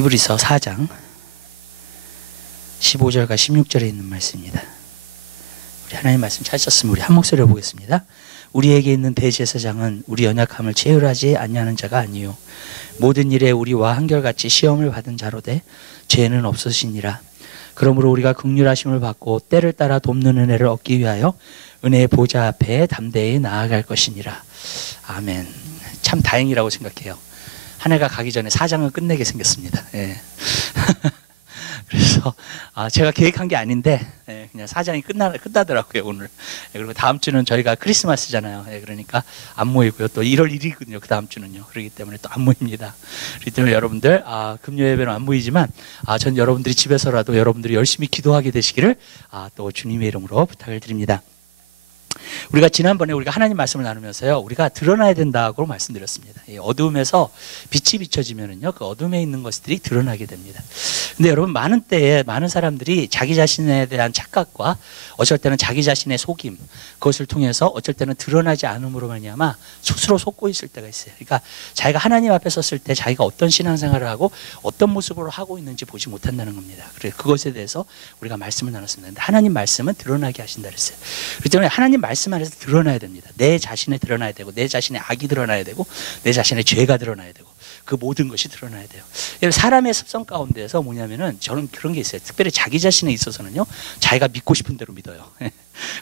히브리서 4장 15절과 16절에 있는 말씀입니다. 우리 하나님 말씀 찾으셨으면 우리 한 목소리로 보겠습니다. 우리에게 있는 대제사장은 우리 연약함을 체휼하지 아니하는 자가 아니요 모든 일에 우리와 한결같이 시험을 받은 자로되 죄는 없으시니라. 그러므로 우리가 긍휼하심을 받고 때를 따라 돕는 은혜를 얻기 위하여 은혜의 보좌 앞에 담대히 나아갈 것이니라. 아멘. 참 다행이라고 생각해요. 한 해가 가기 전에 4장을 끝내게 생겼습니다. 예. 그래서 제가 계획한 게 아닌데 그냥 4장이 끝나더라고요 오늘. 그리고 다음 주는 저희가 크리스마스잖아요. 그러니까 안 모이고요. 또 1월 1일이거든요. 그 다음 주는요. 그렇기 때문에 또 안 모입니다. 그렇기 때문에 여러분들 금요 예배는 안 모이지만 전 여러분들이 집에서라도 여러분들이 열심히 기도하게 되시기를 또 주님의 이름으로 부탁을 드립니다. 우리가 지난번에 우리가 하나님 말씀을 나누면서요, 우리가 드러나야 된다고 말씀드렸습니다. 어두움에서 빛이 비춰지면은요, 그 어둠에 있는 것들이 드러나게 됩니다. 근데 여러분, 많은 때에 많은 사람들이 자기 자신에 대한 착각과 어쩔 때는 자기 자신의 속임, 그것을 통해서 어쩔 때는 드러나지 않음으로 말미암아 스스로 속고 있을 때가 있어요. 그러니까 자기가 하나님 앞에 섰을 때 자기가 어떤 신앙생활을 하고 어떤 모습으로 하고 있는지 보지 못한다는 겁니다. 그래서 그것에 대해서 우리가 말씀을 나눴습니다. 근데 하나님 말씀은 드러나게 하신다 그랬어요. 그렇기 때문에 하나님 말씀 안에서 드러나야 됩니다. 내 자신에 드러나야 되고, 내 자신의 악이 드러나야 되고, 내 자신의 죄가 드러나야 되고, 그 모든 것이 드러나야 돼요. 사람의 습성 가운데에서 뭐냐면은 저는 그런 게 있어요. 특별히 자기 자신에 있어서는요, 자기가 믿고 싶은 대로 믿어요.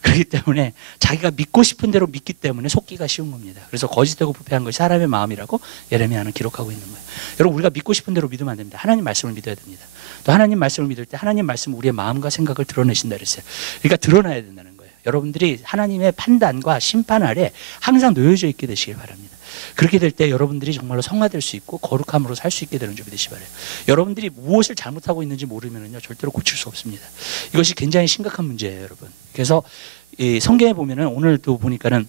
그렇기 때문에 자기가 믿고 싶은 대로 믿기 때문에 속기가 쉬운 겁니다. 그래서 거짓되고 부패한 것이 사람의 마음이라고 예레미야는 기록하고 있는 거예요. 여러분, 우리가 믿고 싶은 대로 믿으면 안 됩니다. 하나님 말씀을 믿어야 됩니다. 또 하나님 말씀을 믿을 때 하나님 말씀은 우리의 마음과 생각을 드러내신다 그랬어요. 그러니까 드러나야 된다는 거예요. 여러분들이 하나님의 판단과 심판 아래 항상 놓여져 있게 되시길 바랍니다. 그렇게 될 때 여러분들이 정말로 성화될 수 있고 거룩함으로 살 수 있게 되는 준비 되시기 바라요. 여러분들이 무엇을 잘못하고 있는지 모르면요, 절대로 고칠 수 없습니다. 이것이 굉장히 심각한 문제예요, 여러분. 그래서 이 성경에 보면은 오늘도 보니까는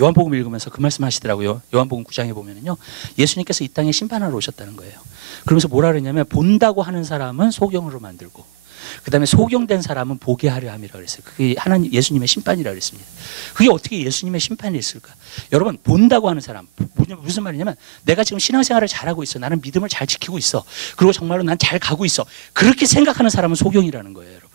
요한복음 읽으면서 그 말씀 하시더라고요. 요한복음 9장에 보면은요, 예수님께서 이 땅에 심판하러 오셨다는 거예요. 그러면서 뭐라 그랬냐면, 본다고 하는 사람은 소경으로 만들고, 그 다음에 소경된 사람은 보게 하려 함이라고 그랬어요. 그게 하나님, 예수님의 심판이라고 그랬습니다. 그게 어떻게 예수님의 심판이 있을까? 여러분, 본다고 하는 사람, 무슨 말이냐면, 내가 지금 신앙생활을 잘하고 있어. 나는 믿음을 잘 지키고 있어. 그리고 정말로 난 잘 가고 있어. 그렇게 생각하는 사람은 소경이라는 거예요, 여러분.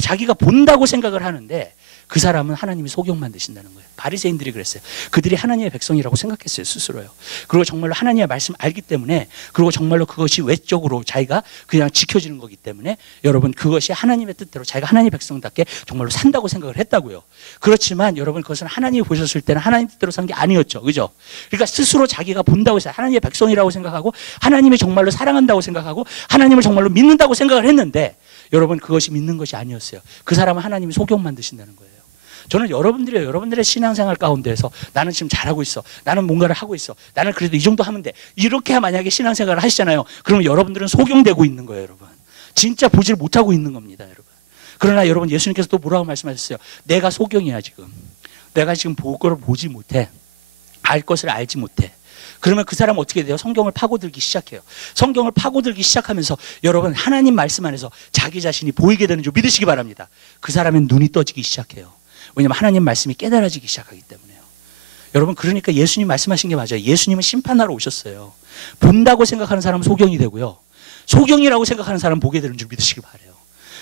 자기가 본다고 생각을 하는데 그 사람은 하나님이 소경만 되신다는 거예요. 바리새인들이 그랬어요. 그들이 하나님의 백성이라고 생각했어요, 스스로요. 그리고 정말로 하나님의 말씀 알기 때문에, 그리고 정말로 그것이 외적으로 자기가 그냥 지켜지는 거기 때문에, 여러분, 그것이 하나님의 뜻대로 자기가 하나님의 백성답게 정말로 산다고 생각을 했다고요. 그렇지만 여러분, 그것은 하나님이 보셨을 때는 하나님 뜻대로 산 게 아니었죠, 그죠? 그러니까 스스로 자기가 본다고 해서 하나님의 백성이라고 생각하고, 하나님이 정말로 사랑한다고 생각하고, 하나님을 정말로 믿는다고 생각을 했는데, 여러분, 그것이 믿는 것이 아니었어요. 그 사람은 하나님이 소경 만드신다는 거예요. 저는 여러분들의 신앙생활 가운데에서 나는 지금 잘하고 있어, 나는 뭔가를 하고 있어, 나는 그래도 이 정도 하면 돼, 이렇게 만약에 신앙생활을 하시잖아요. 그러면 여러분들은 소경되고 있는 거예요, 여러분. 진짜 보질 못하고 있는 겁니다, 여러분. 그러나 여러분, 예수님께서 또 뭐라고 말씀하셨어요? 내가 소경이야, 지금. 내가 지금 볼 거를 보지 못해, 알 것을 알지 못해. 그러면 그 사람은 어떻게 돼요? 성경을 파고들기 시작해요. 성경을 파고들기 시작하면서 여러분, 하나님 말씀 안에서 자기 자신이 보이게 되는 줄 믿으시기 바랍니다. 그 사람의 눈이 떠지기 시작해요. 왜냐하면 하나님 말씀이 깨달아지기 시작하기 때문에요. 여러분, 그러니까 예수님 말씀하신 게 맞아요. 예수님은 심판하러 오셨어요. 본다고 생각하는 사람은 소경이 되고요, 소경이라고 생각하는 사람은 보게 되는 줄 믿으시기 바라요.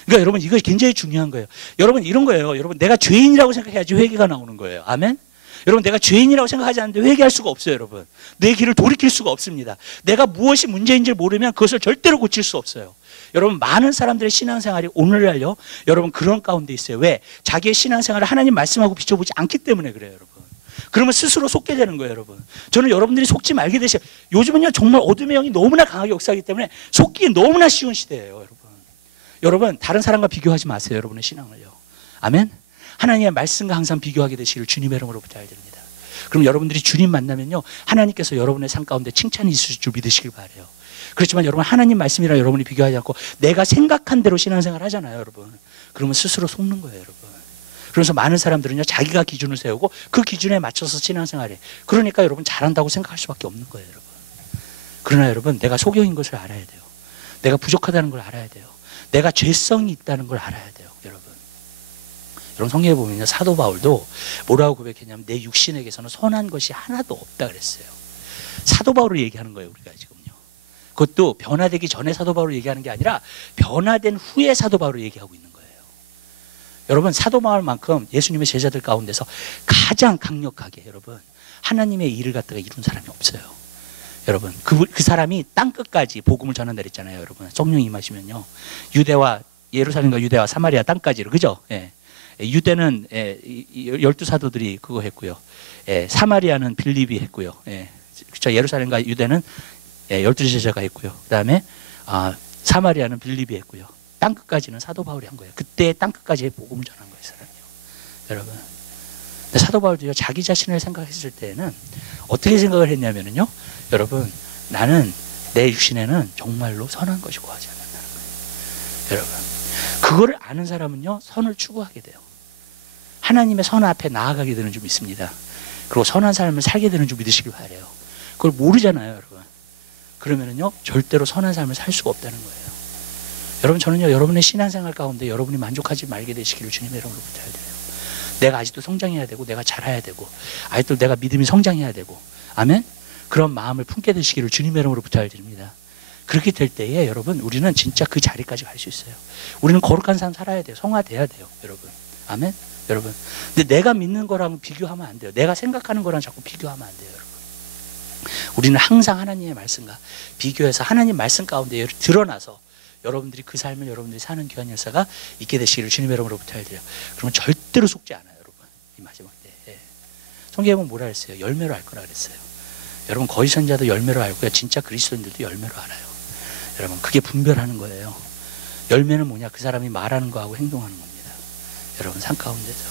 그러니까 여러분, 이거 굉장히 중요한 거예요. 여러분, 이런 거예요. 여러분, 내가 죄인이라고 생각해야지 회개가 나오는 거예요. 아멘? 여러분, 내가 죄인이라고 생각하지 않는데 회개할 수가 없어요, 여러분. 내 길을 돌이킬 수가 없습니다. 내가 무엇이 문제인지 모르면 그것을 절대로 고칠 수 없어요. 여러분, 많은 사람들의 신앙생활이 오늘날요, 여러분, 그런 가운데 있어요. 왜? 자기의 신앙생활을 하나님 말씀하고 비춰보지 않기 때문에 그래요, 여러분. 그러면 스스로 속게 되는 거예요, 여러분. 저는 여러분들이 속지 말게 되세요. 요즘은요, 정말 어둠의 영이 너무나 강하게 역사하기 때문에 속기 너무나 쉬운 시대예요, 여러분. 여러분, 다른 사람과 비교하지 마세요, 여러분의 신앙을요. 아멘? 하나님의 말씀과 항상 비교하게 되시기를 주님의 이름으로 부탁드립니다. 그럼 여러분들이 주님 만나면요, 하나님께서 여러분의 삶 가운데 칭찬이 있을 줄 믿으시길 바라요. 그렇지만 여러분, 하나님 말씀이랑 여러분이 비교하지 않고 내가 생각한 대로 신앙생활 하잖아요, 여러분. 그러면 스스로 속는 거예요, 여러분. 그래서 많은 사람들은요, 자기가 기준을 세우고 그 기준에 맞춰서 신앙생활해. 그러니까 여러분, 잘한다고 생각할 수밖에 없는 거예요, 여러분. 그러나 여러분, 내가 소경인 것을 알아야 돼요. 내가 부족하다는 걸 알아야 돼요. 내가 죄성이 있다는 걸 알아야 돼요, 여러분. 여러분, 성경에 보면요, 사도 바울도 뭐라고 고백했냐면, 내 육신에게서는 선한 것이 하나도 없다 그랬어요. 사도 바울을 얘기하는 거예요, 우리가 지금요. 그것도 변화되기 전에 사도 바울을 얘기하는 게 아니라 변화된 후에 사도 바울을 얘기하고 있는 거예요. 여러분, 사도 바울만큼 예수님의 제자들 가운데서 가장 강력하게 여러분 하나님의 일을 갖다가 이룬 사람이 없어요. 여러분, 그 사람이 땅끝까지 복음을 전한다 그랬잖아요. 여러분, 성령이 임하시면요, 유대와 예루살렘과 유대와 사마리아 땅까지로, 그죠? 예. 유대는 12사도들이 그거 했고요. 사마리아는 빌립이 했고요. 그렇죠? 예루살렘과 유대는 12제자가 했고요. 그 다음에 사마리아는 빌립이 했고요. 땅끝까지는 사도 바울이 한 거예요. 그때 땅끝까지 복음을 전한 거예요, 사람이요. 여러분, 근데 사도 바울도요, 자기 자신을 생각했을 때는 어떻게 생각을 했냐면요, 여러분, 나는 내 육신에는 정말로 선한 것이 구하지 않는다는 거예요. 여러분, 그거를 아는 사람은요, 선을 추구하게 돼요. 하나님의 선 앞에 나아가게 되는 줄 믿습니다. 그리고 선한 삶을 살게 되는 줄 믿으시길 바라요. 그걸 모르잖아요, 여러분. 그러면은요, 절대로 선한 삶을 살 수가 없다는 거예요. 여러분, 저는요, 여러분의 신앙생활 가운데 여러분이 만족하지 말게 되시기를 주님의 이름으로 부탁드려요. 내가 아직도 성장해야 되고, 내가 잘해야 되고, 아직도 내가 믿음이 성장해야 되고, 아멘? 그런 마음을 품게 되시기를 주님의 이름으로 부탁드립니다. 그렇게 될 때에 여러분, 우리는 진짜 그 자리까지 갈 수 있어요. 우리는 거룩한 삶 살아야 돼요. 성화돼야 돼요, 여러분. 아멘? 여러분. 근데 내가 믿는 거랑 비교하면 안 돼요. 내가 생각하는 거랑 자꾸 비교하면 안 돼요, 여러분. 우리는 항상 하나님의 말씀과 비교해서 하나님 말씀 가운데 드러나서 여러분들이 그 삶을 여러분들이 사는 귀한 역사가 있게 되시기를 주님의 이름으로 부탁드려요. 그러면 절대로 속지 않아요, 여러분. 이 마지막 때. 성경에 보면 뭐라 그랬어요? 열매로 알 거라 그랬어요. 여러분, 거짓 선자도 열매로 알고요, 진짜 그리스도인들도 열매로 알아요. 여러분, 그게 분별하는 거예요. 열매는 뭐냐? 그 사람이 말하는 거하고 행동하는 겁니다. 여러분, 삶 가운데서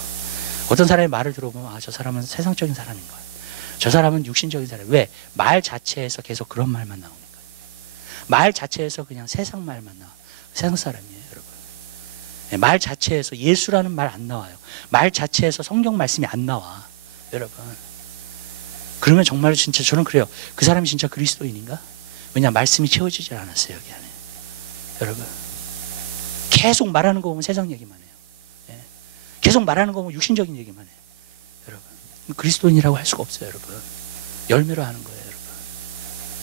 어떤 사람의 말을 들어보면 저 사람은 세상적인 사람인 거예요. 저 사람은 육신적인 사람. 왜? 말 자체에서 계속 그런 말만 나오니까. 말 자체에서 그냥 세상 말만 나와. 세상 사람이에요, 여러분. 말 자체에서 예수라는 말 안 나와요. 말 자체에서 성경 말씀이 안 나와, 여러분. 그러면 정말 진짜 저는 그래요. 그 사람이 진짜 그리스도인인가? 왜냐, 말씀이 채워지질 않았어요, 여기 안에. 여러분, 계속 말하는 거 보면 세상 얘기만 해요. 계속 말하는 거 보면 육신적인 얘기만 해요, 여러분. 그리스도인이라고 할 수가 없어요, 여러분. 열매로 하는 거예요, 여러분.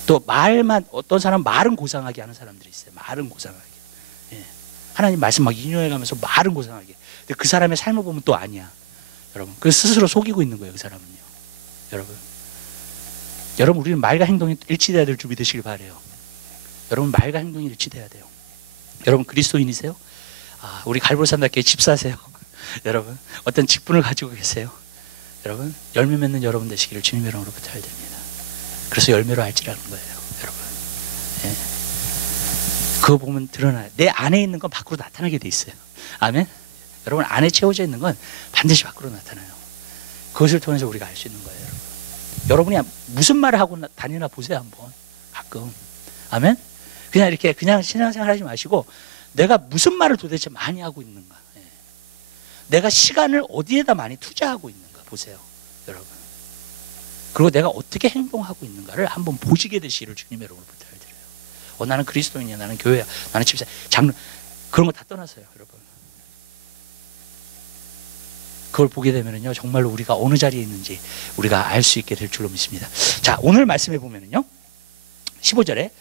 또 말만, 어떤 사람 말은 고상하게 하는 사람들이 있어요. 말은 고상하게. 하나님 말씀 막 인용해가면서 말은 고상하게. 근데 그 사람의 삶을 보면 또 아니야, 여러분. 그 스스로 속이고 있는 거예요, 그 사람은요, 여러분. 여러분, 우리는 말과 행동이 일치돼야 될 줄 믿으시길 바라요. 여러분, 말과 행동이 일치돼야 돼요. 여러분, 그리스도인이세요? 우리 갈보산답게 집 사세요. 여러분, 어떤 직분을 가지고 계세요. 여러분, 열매 맺는 여러분 되시기를 주님의 이름으로 부탁드립니다. 그래서 열매로 알지라는 거예요, 여러분. 그거 보면 드러나요. 내 안에 있는 건 밖으로 나타나게 돼 있어요. 아멘? 여러분, 안에 채워져 있는 건 반드시 밖으로 나타나요. 그것을 통해서 우리가 알 수 있는 거예요, 여러분. 여러분이 무슨 말을 하고 다니나 보세요, 한번. 가끔. 아멘? 그냥 이렇게 그냥 신앙생활 하지 마시고 내가 무슨 말을 도대체 많이 하고 있는가. 내가 시간을 어디에다 많이 투자하고 있는가 보세요, 여러분. 그리고 내가 어떻게 행동하고 있는가를 한번 보시게 되시기를 주님의 이름으로 부탁드려요. 나는 그리스도인이야, 나는 교회야, 나는 집사, 장로, 그런 거 다 떠나서요, 여러분. 그걸 보게 되면요, 정말로 우리가 어느 자리에 있는지 우리가 알 수 있게 될 줄로 믿습니다. 자, 오늘 말씀해 보면요, 15절에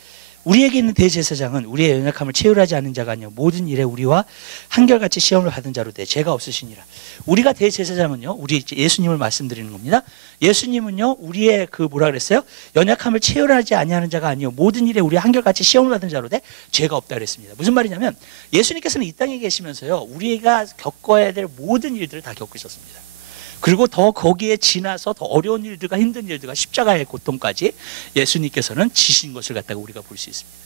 우리에게 있는 대제사장은 우리의 연약함을 체휼하지 않는 자가 아니요 모든 일에 우리와 한결같이 시험을 받은 자로 돼 죄가 없으시니라. 우리가 대제사장은요, 우리 예수님을 말씀드리는 겁니다. 예수님은요, 우리의 그 뭐라 그랬어요? 연약함을 체휼하지 아니하는 자가 아니요 모든 일에 우리 한결같이 시험을 받은 자로 돼 죄가 없다 그랬습니다. 무슨 말이냐면 예수님께서는 이 땅에 계시면서요, 우리가 겪어야 될 모든 일들을 다 겪으셨습니다. 그리고 더 거기에 지나서 더 어려운 일들과 힘든 일들과 십자가의 고통까지 예수님께서는 지신 것을 갖다가 우리가 볼 수 있습니다.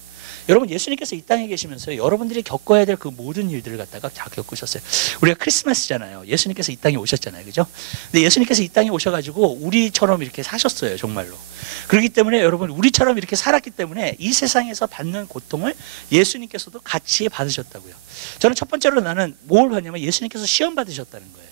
여러분, 예수님께서 이 땅에 계시면서 여러분들이 겪어야 될 그 모든 일들을 갖다가 다 겪으셨어요. 우리가 크리스마스잖아요. 예수님께서 이 땅에 오셨잖아요, 그죠? 근데 예수님께서 이 땅에 오셔가지고 우리처럼 이렇게 사셨어요, 정말로. 그렇기 때문에 여러분, 우리처럼 이렇게 살았기 때문에 이 세상에서 받는 고통을 예수님께서도 같이 받으셨다고요. 저는 첫 번째로 나는 뭘 봤냐면 예수님께서 시험 받으셨다는 거예요.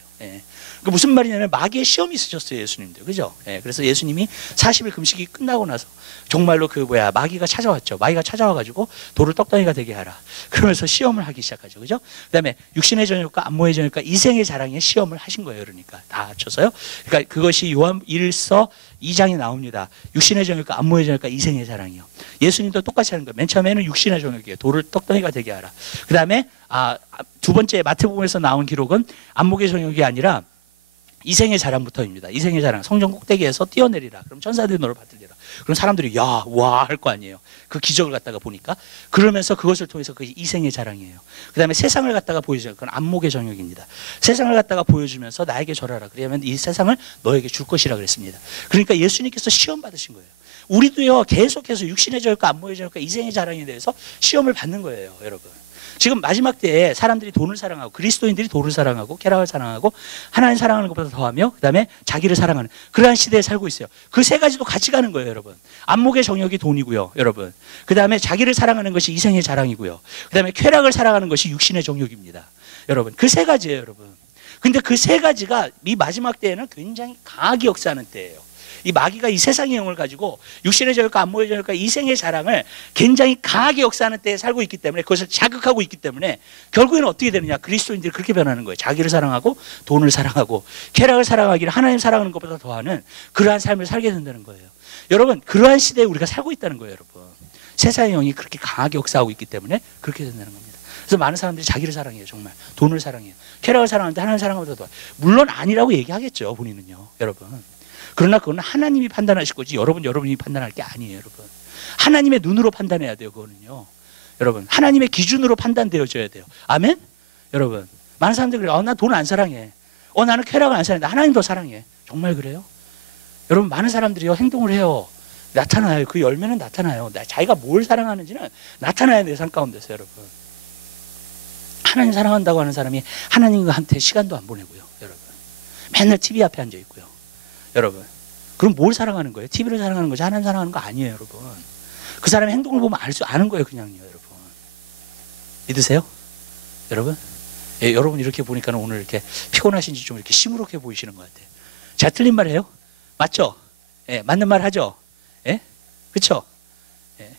그 무슨 말이냐면 마귀의 시험이 있으셨어요, 예수님도. 그죠? 예, 그래서 예수님이 40일 금식이 끝나고 나서 정말로 마귀가 찾아왔죠. 마귀가 찾아와가지고 돌을 떡덩이가 되게 하라. 그러면서 시험을 하기 시작하죠. 그죠? 그 다음에 육신의 정욕과 안모의 정욕과 이생의 자랑에 시험을 하신 거예요. 그러니까 다 합쳐서요. 그러니까 그것이 요한 1서 2장에 나옵니다. 육신의 정욕과 안모의 정욕과 이생의 자랑이요. 예수님도 똑같이 하는 거예요. 맨 처음에는 육신의 정욕이에요. 돌을 떡덩이가 되게 하라. 그 다음에 두 번째 마태복음에서 나온 기록은 안목의 정욕이 아니라 이생의 자랑부터입니다. 이생의 자랑, 성전 꼭대기에서 뛰어내리라. 그럼 천사들이 너를 받들리라. 그럼 사람들이 야, 와 할 거 아니에요. 그 기적을 갖다가 보니까. 그러면서 그것을 통해서 그게 이생의 자랑이에요. 그 다음에 세상을 갖다가 보여줘요. 그건 안목의 정욕입니다. 세상을 갖다가 보여주면서 나에게 절하라. 그러면 이 세상을 너에게 줄 것이라 그랬습니다. 그러니까 예수님께서 시험 받으신 거예요. 우리도요, 계속해서 육신의 정욕과 안목의 정욕과 이생의 자랑에 대해서 시험을 받는 거예요, 여러분. 지금 마지막 때에 사람들이 돈을 사랑하고, 그리스도인들이 돈을 사랑하고, 쾌락을 사랑하고, 하나님 사랑하는 것보다 더하며, 그 다음에 자기를 사랑하는 그러한 시대에 살고 있어요. 그 세 가지도 같이 가는 거예요, 여러분. 안목의 정욕이 돈이고요, 여러분. 그 다음에 자기를 사랑하는 것이 이생의 자랑이고요. 그 다음에 쾌락을 사랑하는 것이 육신의 정욕입니다, 여러분. 그 세 가지예요, 여러분. 근데 그 세 가지가 이 마지막 때에는 굉장히 강하게 역사하는 때예요. 이 마귀가 이 세상의 영을 가지고 육신의 정욕과 안목의 정욕과 이생의 자랑을 굉장히 강하게 역사하는 때에 살고 있기 때문에, 그것을 자극하고 있기 때문에 결국에는 어떻게 되느냐, 그리스도인들이 그렇게 변하는 거예요. 자기를 사랑하고 돈을 사랑하고 쾌락을 사랑하기를 하나님 사랑하는 것보다 더하는 그러한 삶을 살게 된다는 거예요. 여러분, 그러한 시대에 우리가 살고 있다는 거예요, 여러분. 세상의 영이 그렇게 강하게 역사하고 있기 때문에 그렇게 된다는 겁니다. 그래서 많은 사람들이 자기를 사랑해요. 정말 돈을 사랑해요. 쾌락을 사랑하는데 하나님 사랑하는 것보다 더하요. 물론 아니라고 얘기하겠죠, 본인은요, 여러분. 그러나 그건 하나님이 판단하실 거지 여러분이 판단할 게 아니에요, 여러분. 하나님의 눈으로 판단해야 돼요, 그거는요. 여러분, 하나님의 기준으로 판단되어져야 돼요. 아멘? 여러분, 많은 사람들이 그래요. 나 돈 안 사랑해. 나는 쾌락을 안 사랑해. 하나님 더 사랑해. 정말 그래요? 여러분, 많은 사람들이요, 행동을 해요. 나타나요. 그 열매는 나타나요. 자기가 뭘 사랑하는지는 나타나야 내 삶 가운데서, 여러분. 하나님 사랑한다고 하는 사람이 하나님한테 시간도 안 보내고요, 여러분. 맨날 TV 앞에 앉아 있고요. 여러분, 그럼 뭘 사랑하는 거예요? TV를 사랑하는 거지 하나님 사랑하는 거 아니에요, 여러분. 그 사람의 행동을 보면 아는 거예요, 그냥요, 여러분. 믿으세요? 여러분? 예, 여러분 이렇게 보니까 오늘 이렇게 피곤하신지 좀 이렇게 시무룩해 보이시는 것 같아요. 제가 틀린 말 해요? 맞죠? 예, 맞는 말 하죠? 예? 그렇죠? 예,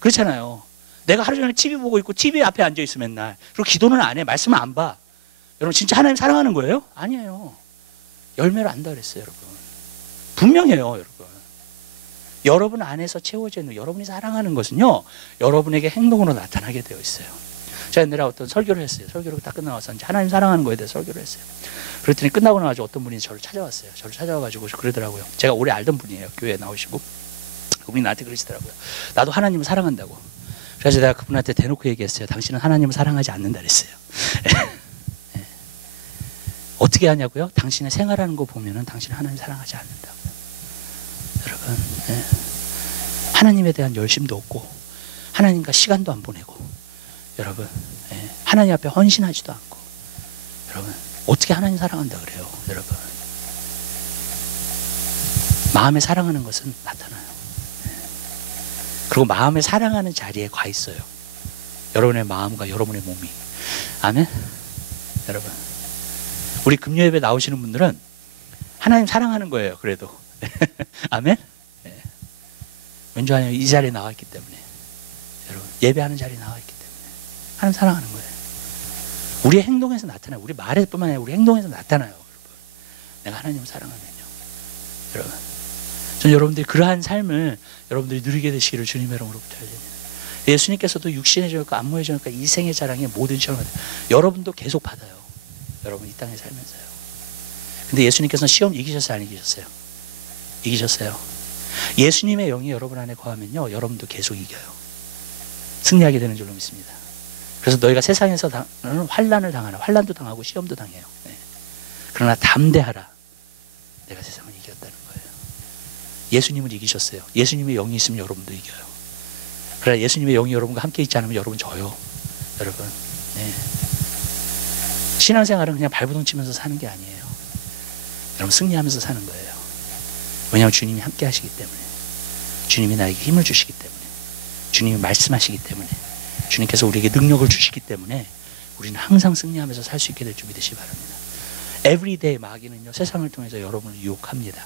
그렇잖아요. 내가 하루 종일 TV 보고 있고 TV 앞에 앉아 있어 맨날. 그리고 기도는 안 해, 말씀을 안 봐. 여러분 진짜 하나님 사랑하는 거예요? 아니에요. 열매를 안다 그랬어요, 여러분. 분명해요, 여러분. 여러분 안에서 채워져 있는 여러분이 사랑하는 것은요, 여러분에게 행동으로 나타나게 되어 있어요. 제가 옛날에 어떤 설교를 했어요. 설교를 딱 끝나고 이제 하나님 사랑하는 거에 대해서 설교를 했어요. 그랬더니 끝나고 나서 어떤 분이 저를 찾아왔어요. 저를 찾아와가지고 그러더라고요. 제가 오래 알던 분이에요. 교회에 나오시고. 그분이 나한테 그러시더라고요. 나도 하나님을 사랑한다고. 그래서 내가 그분한테 대놓고 얘기했어요. 당신은 하나님을 사랑하지 않는다 그랬어요. 어떻게 하냐고요? 당신의 생활하는 거 보면은 당신은 하나님 사랑하지 않는다고. 여러분, 하나님에 대한 열심도 없고 하나님과 시간도 안 보내고, 여러분, 하나님 앞에 헌신하지도 않고, 여러분 어떻게 하나님 사랑한다 그래요, 여러분. 마음에 사랑하는 것은 나타나요. 그리고 마음에 사랑하는 자리에 가 있어요, 여러분의 마음과 여러분의 몸이. 아멘. 여러분, 우리 금요 예배 나오시는 분들은 하나님 사랑하는 거예요, 그래도. 아멘. 네. 왠지 아니면 이 자리에 나와 있기 때문에, 여러분 예배하는 자리에 나와 있기 때문에 하나님 사랑하는 거예요. 우리의 행동에서 나타나요. 우리 말에뿐만 아니라 우리 행동에서 나타나요, 여러분. 내가 하나님을 사랑하면요, 여러분. 전 여러분들이 그러한 삶을 여러분들이 누리게 되시기를 주님의 이름으로 부탁드립니다. 예수님께서도 육신의 정욕과 안목의 정욕과 이생의 자랑에 모든 시험을 받아요. 여러분도 계속 받아요, 여러분 이 땅에 살면서요. 근데 예수님께서는 시험 이기셨어요, 안 이기셨어요? 이기셨어요. 예수님의 영이 여러분 안에 거하면요, 여러분도 계속 이겨요. 승리하게 되는 줄로 믿습니다. 그래서 너희가 세상에서 환난을 당하라. 환난도 당하고 시험도 당해요. 네. 그러나 담대하라. 내가 세상을 이겼다는 거예요. 예수님은 이기셨어요. 예수님의 영이 있으면 여러분도 이겨요. 그러나 예수님의 영이 여러분과 함께 있지 않으면 여러분 져요, 여러분. 네. 신앙생활은 그냥 발버둥 치면서 사는 게 아니에요. 여러분 승리하면서 사는 거예요. 왜냐하면 주님이 함께 하시기 때문에, 주님이 나에게 힘을 주시기 때문에, 주님이 말씀하시기 때문에, 주님께서 우리에게 능력을 주시기 때문에 우리는 항상 승리하면서 살 수 있게 될 줄 믿으시기 바랍니다. 에브리데이 마귀는요 세상을 통해서 여러분을 유혹합니다.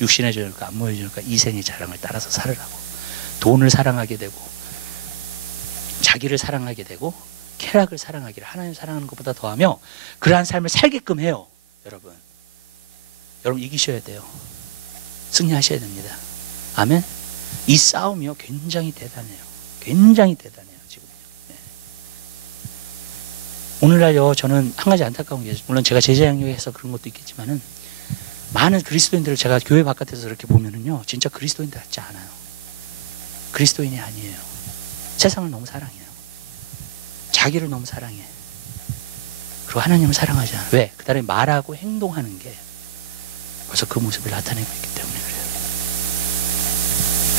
육신의 전율과 안목의 전율과 이생의 자랑을 따라서 살으라고. 돈을 사랑하게 되고 자기를 사랑하게 되고 쾌락을 사랑하기를 하나님 사랑하는 것보다 더하며 그러한 삶을 살게끔 해요. 여러분 이기셔야 돼요. 승리하셔야 됩니다. 아멘. 이 싸움이요 굉장히 대단해요. 굉장히 대단해요. 지금요. 네. 오늘날요 저는 한 가지 안타까운 게 물론 제가 제자 양육해서 그런 것도 있겠지만은 많은 그리스도인들을 제가 교회 바깥에서 이렇게 보면은요 진짜 그리스도인들 같지 않아요. 그리스도인이 아니에요. 세상을 너무 사랑해요. 자기를 너무 사랑해. 그리고 하나님을 사랑하지 않아. 왜? 그 사람이 말하고 행동하는 게 벌써 그 모습을 나타내고 있기 때문에 그래요.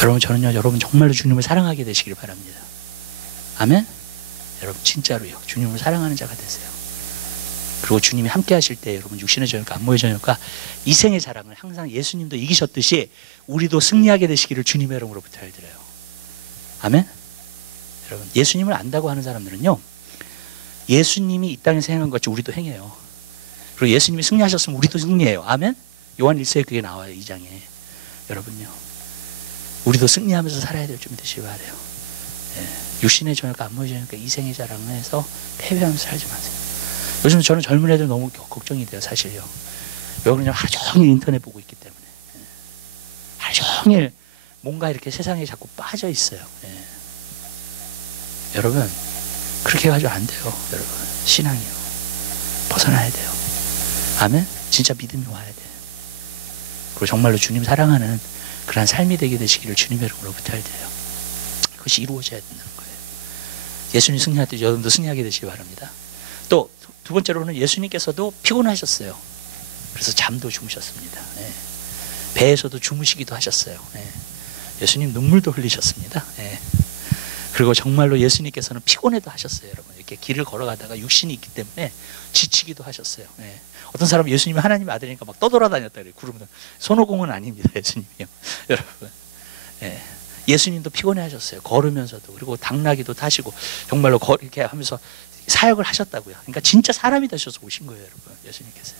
여러분 저는요 여러분 정말로 주님을 사랑하게 되시길 바랍니다. 아멘. 여러분 진짜로요 주님을 사랑하는 자가 되세요. 그리고 주님이 함께 하실 때 여러분 육신의 전율과 안목의 전율과 이생의 자랑을 항상 예수님도 이기셨듯이 우리도 승리하게 되시기를 주님의 이름으로 부탁드려요. 아멘. 여러분 예수님을 안다고 하는 사람들은요 예수님이 이 땅에서 행한 것이 우리도 행해요. 그리고 예수님이 승리하셨으면 우리도 승리해요. 아멘. 요한 1서에 그게 나와요. 2장에. 여러분요 우리도 승리하면서 살아야 될 준비 되시기 바라요. 예. 육신의 전율과 안목의 전율과 이생의 자랑을 해서 패배하면서 살지 마세요. 요즘 저는 젊은 애들 너무 걱정이 돼요. 사실요. 왜 그러냐면 하루 종일 인터넷 보고 있기 때문에. 예. 하루 종일 뭔가 이렇게 세상에 자꾸 빠져 있어요. 예. 여러분 그렇게 해가지고 안 돼요. 여러분 신앙이요 벗어나야 돼요. 아멘. 진짜 믿음이 와야 돼요. 그리고 정말로 주님 사랑하는 그런 삶이 되게 되시기를 주님의 이름으로 부탁드려요. 그것이 이루어져야 된다는 거예요. 예수님 승리하듯이 여러분도 승리하게 되시기 바랍니다. 또 두 번째로는 예수님께서도 피곤하셨어요. 그래서 잠도 주무셨습니다. 네. 배에서도 주무시기도 하셨어요. 네. 예수님 눈물도 흘리셨습니다. 네. 그리고 정말로 예수님께서는 피곤해도 하셨어요. 여러분 이렇게 길을 걸어가다가 육신이 있기 때문에 지치기도 하셨어요. 네. 어떤 사람은 예수님이 하나님의 아들이니까 막 떠돌아다녔다 그래요. 구름을. 손오공은 아닙니다. 예수님이요. 여러분 네. 예수님도 피곤해하셨어요. 걸으면서도. 그리고 당나귀도 타시고 정말로 이렇게 하면서 사역을 하셨다고요. 그러니까 진짜 사람이 되셔서 오신 거예요. 여러분 예수님께서.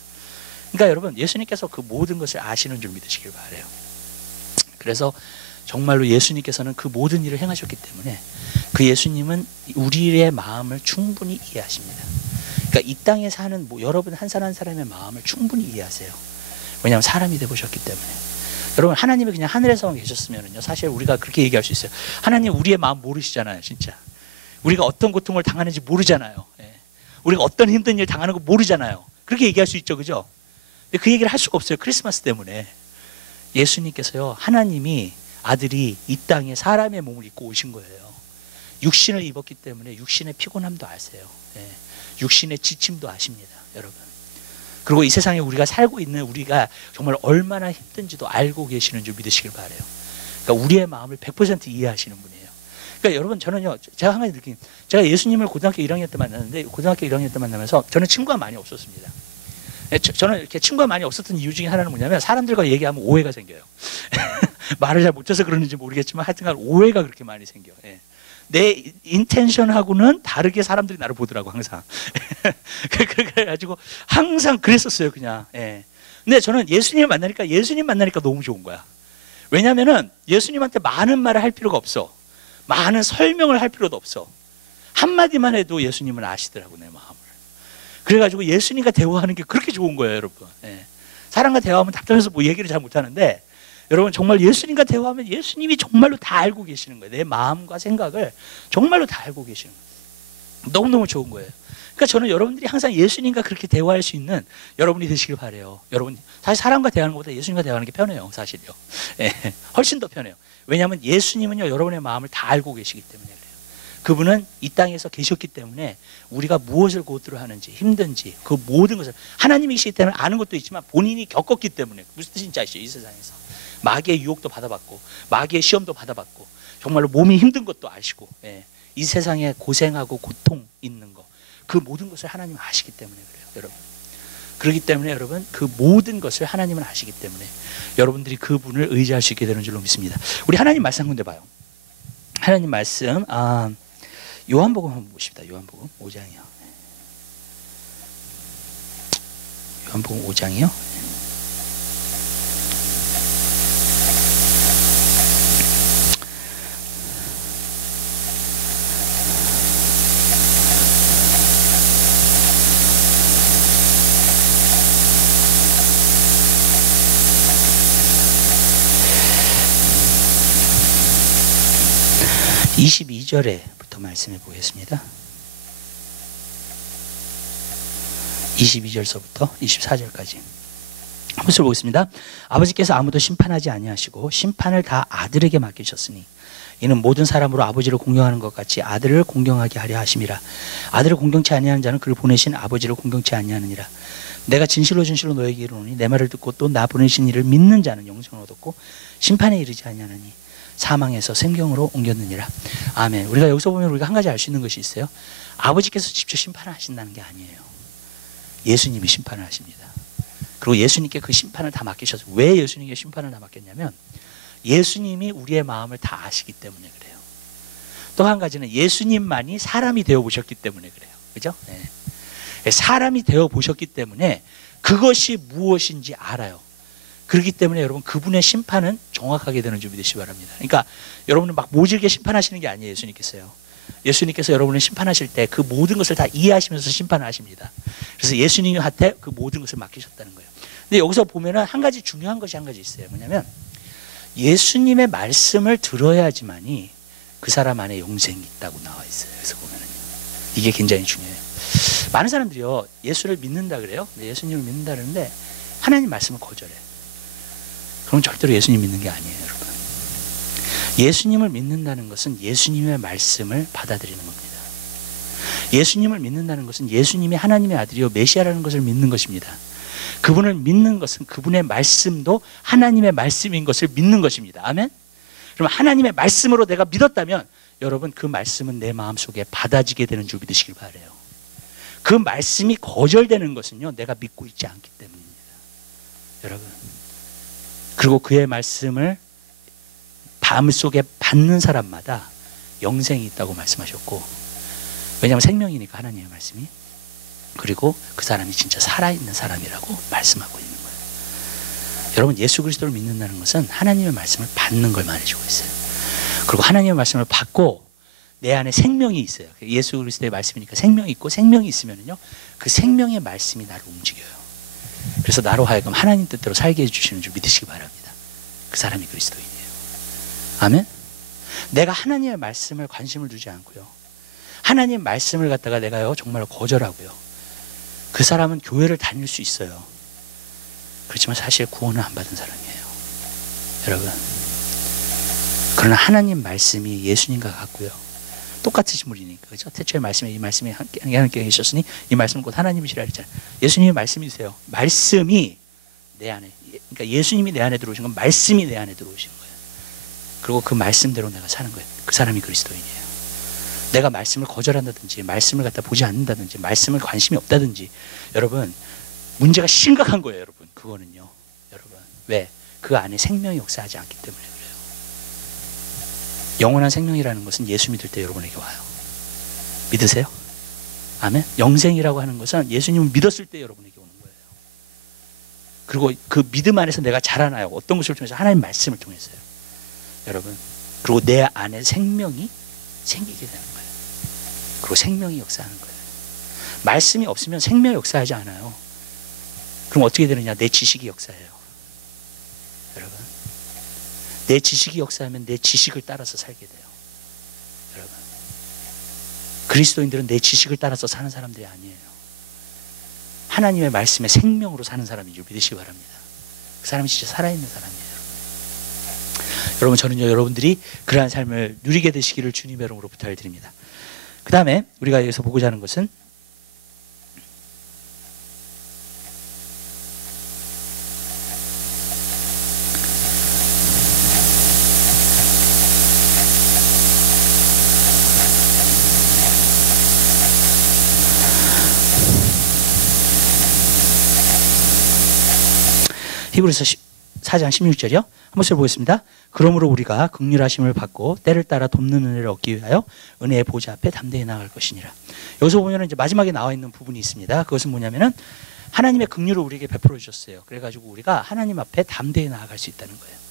그러니까 여러분 예수님께서 그 모든 것을 아시는 줄 믿으시길 바라요. 그래서 정말로 예수님께서는 그 모든 일을 행하셨기 때문에 그 예수님은 우리의 마음을 충분히 이해하십니다. 그러니까 이 땅에 사는 여러분 한 사람 한 사람의 마음을 충분히 이해하세요. 왜냐하면 사람이 되보셨기 때문에. 여러분 하나님이 그냥 하늘에서만 계셨으면요 사실 우리가 그렇게 얘기할 수 있어요. 하나님 우리의 마음 모르시잖아요. 진짜 우리가 어떤 고통을 당하는지 모르잖아요. 예. 우리가 어떤 힘든 일 당하는 거 모르잖아요. 그렇게 얘기할 수 있죠. 그죠? 근데 그 얘기를 할 수가 없어요. 크리스마스 때문에. 예수님께서요 하나님이 아들이 이 땅에 사람의 몸을 입고 오신 거예요. 육신을 입었기 때문에 육신의 피곤함도 아세요. 예. 육신의 지침도 아십니다. 여러분. 그리고 이 세상에 우리가 살고 있는 우리가 정말 얼마나 힘든지도 알고 계시는 줄 믿으시길 바라요. 그러니까 우리의 마음을 100% 이해하시는 분이에요. 그러니까 여러분 저는요 제가 한 가지 느낀 제가 예수님을 고등학교 1학년 때 만났는데 고등학교 1학년 때 만나면서 저는 친구가 많이 없었습니다. 저는 이렇게 친구가 많이 없었던 이유 중에 하나는 뭐냐면 사람들과 얘기하면 오해가 생겨요. 말을 잘 못해서 그러는지 모르겠지만 하여튼간 오해가 그렇게 많이 생겨요. 예. 내 인텐션하고는 다르게 사람들이 나를 보더라고 항상. 그래가지고 항상 그랬었어요 그냥. 예. 근데 저는 예수님 만나니까 너무 좋은 거야. 왜냐면은 예수님한테 많은 말을 할 필요가 없어. 많은 설명을 할 필요도 없어. 한마디만 해도 예수님은 아시더라고 내 마음을. 그래가지고 예수님과 대화하는 게 그렇게 좋은 거예요 여러분. 예. 사람과 대화하면 답답해서 뭐 얘기를 잘 못하는데 여러분 정말 예수님과 대화하면 예수님이 정말로 다 알고 계시는 거예요. 내 마음과 생각을 정말로 다 알고 계시는 거예요. 너무너무 좋은 거예요. 그러니까 저는 여러분들이 항상 예수님과 그렇게 대화할 수 있는 여러분이 되시길 바라요. 여러분 사실 사람과 대화하는 것보다 예수님과 대화하는 게 편해요. 사실요. 예, 훨씬 더 편해요. 왜냐하면 예수님은요 여러분의 마음을 다 알고 계시기 때문에 그래요. 그분은 이 땅에서 계셨기 때문에 우리가 무엇을 고통하는지 힘든지 그 모든 것을 하나님이시기 때문에 아는 것도 있지만 본인이 겪었기 때문에 무슨 뜻인지 아시죠? 이 세상에서 마귀의 유혹도 받아봤고 마귀의 시험도 받아봤고 정말로 몸이 힘든 것도 아시고 예, 이 세상에 고생하고 고통 있는 거 그 모든 것을 하나님은 아시기 때문에 그래요 여러분. 그렇기 때문에 여러분 그 모든 것을 하나님은 아시기 때문에 여러분들이 그분을 의지할 수 있게 되는 줄로 믿습니다. 우리 하나님 말씀 한번 봐요. 하나님 말씀 요한복음 한번 보십시다. 요한복음 5장이요. 요한복음 5장이요. 22절에부터 말씀해 보겠습니다. 22절서부터 24절까지 한 번씩 보겠습니다. 아버지께서 아무도 심판하지 아니하시고 심판을 다 아들에게 맡기셨으니 이는 모든 사람으로 아버지를 공경하는 것 같이 아들을 공경하게 하려 하심이라. 아들을 공경치 아니하는 자는 그를 보내신 아버지를 공경치 아니하느니라. 내가 진실로 진실로 너에게 이르노니 내 말을 듣고 또 나 보내신 이를 믿는 자는 영생을 얻었고 심판에 이르지 아니하느니 사망에서 생명으로 옮겼느니라. 아멘. 우리가 여기서 보면 우리가 한 가지 알 수 있는 것이 있어요. 아버지께서 직접 심판을 하신다는 게 아니에요. 예수님이 심판을 하십니다. 그리고 예수님께 그 심판을 다 맡기셔서, 왜 예수님께 심판을 다 맡겼냐면 예수님이 우리의 마음을 다 아시기 때문에 그래요. 또 한 가지는 예수님만이 사람이 되어 보셨기 때문에 그래요. 그죠? 네. 사람이 되어 보셨기 때문에 그것이 무엇인지 알아요. 그렇기 때문에 여러분 그분의 심판은 정확하게 되는 줄 믿으시기 바랍니다. 그러니까 여러분은 막 모질게 심판하시는 게 아니에요. 예수님께서요. 예수님께서 여러분을 심판하실 때 그 모든 것을 다 이해하시면서 심판을 하십니다. 그래서 예수님한테 그 모든 것을 맡기셨다는 거예요. 근데 여기서 보면은 한 가지 중요한 것이 한 가지 있어요. 뭐냐면 예수님의 말씀을 들어야지만이 그 사람 안에 영생이 있다고 나와 있어요. 그래서 보면은요. 이게 굉장히 중요해요. 많은 사람들이요. 예수를 믿는다 그래요. 예수님을 믿는다 그러는데 하나님 말씀을 거절해요. 그럼 절대로 예수님 믿는 게 아니에요, 여러분. 예수님을 믿는다는 것은 예수님의 말씀을 받아들이는 겁니다. 예수님을 믿는다는 것은 예수님이 하나님의 아들이요 메시아라는 것을 믿는 것입니다. 그분을 믿는 것은 그분의 말씀도 하나님의 말씀인 것을 믿는 것입니다. 아멘? 그럼 하나님의 말씀으로 내가 믿었다면 여러분 그 말씀은 내 마음속에 받아지게 되는 줄 믿으시길 바라요. 그 말씀이 거절되는 것은요 내가 믿고 있지 않기 때문입니다. 여러분, 그리고 그의 말씀을 마음속에 받는 사람마다 영생이 있다고 말씀하셨고, 왜냐하면 생명이니까 하나님의 말씀이, 그리고 그 사람이 진짜 살아있는 사람이라고 말씀하고 있는 거예요. 여러분, 예수 그리스도를 믿는다는 것은 하나님의 말씀을 받는 걸 말해주고 있어요. 그리고 하나님의 말씀을 받고 내 안에 생명이 있어요. 예수 그리스도의 말씀이니까 생명이 있고, 생명이 있으면요 그 생명의 말씀이 나를 움직여요. 그래서 나로 하여금 하나님 뜻대로 살게 해주시는 줄 믿으시기 바랍니다. 그 사람이 그리스도인이에요. 아멘? 내가 하나님의 말씀을 관심을 두지 않고요 하나님의 말씀을 갖다가 내가요 정말로 거절하고요 그 사람은 교회를 다닐 수 있어요. 그렇지만 사실 구원을 안 받은 사람이에요. 여러분, 그러나 하나님 말씀이 예수님과 같고요 똑같으신 분이니까, 그죠? 태초의 말씀에 이 말씀이 함께 계셨으니 이 말씀은 곧 하나님이시라 했잖아요. 예수님의 말씀이세요. 말씀이 내 안에, 그러니까 예수님이 내 안에 들어오신 건 말씀이 내 안에 들어오신 거예요. 그리고 그 말씀대로 내가 사는 거예요. 그 사람이 그리스도인이에요. 내가 말씀을 거절한다든지 말씀을 갖다 보지 않는다든지 말씀을 관심이 없다든지, 여러분 문제가 심각한 거예요. 여러분, 그거는요. 여러분, 왜? 그 안에 생명이 역사하지 않기 때문에 그래요. 영원한 생명이라는 것은 예수 믿을 때 여러분에게 와요. 믿으세요? 아멘? 영생이라고 하는 것은 예수님을 믿었을 때 여러분에게 오는 거예요. 그리고 그 믿음 안에서 내가 자라나요. 어떤 것을 통해서? 하나님 말씀을 통해서요. 여러분, 그리고 내 안에 생명이 생기게 되는 거예요. 그리고 생명이 역사하는 거예요. 말씀이 없으면 생명이 역사하지 않아요. 그럼 어떻게 되느냐? 내 지식이 역사해요. 여러분, 내 지식이 역사하면 내 지식을 따라서 살게 돼요. 여러분, 그리스도인들은 내 지식을 따라서 사는 사람들이 아니에요. 하나님의 말씀에 생명으로 사는 사람인 줄 믿으시기 바랍니다. 그 사람이 진짜 살아있는 사람이에요. 여러분, 저는요 여러분들이 그러한 삶을 누리게 되시기를 주님의 이름으로 부탁을 드립니다. 그 다음에 우리가 여기서 보고자 하는 것은 히브리서 4장 16절이요. 한 번씩 보겠습니다. 그러므로 우리가 긍휼하심을 받고 때를 따라 돕는 은혜를 얻기 위하여 은혜의 보좌 앞에 담대히 나아갈 것이니라. 여기서 보면 이제 마지막에 나와 있는 부분이 있습니다. 그것은 뭐냐면은 하나님의 긍휼을 우리에게 베풀어 주셨어요. 그래가지고 우리가 하나님 앞에 담대히 나아갈 수 있다는 거예요.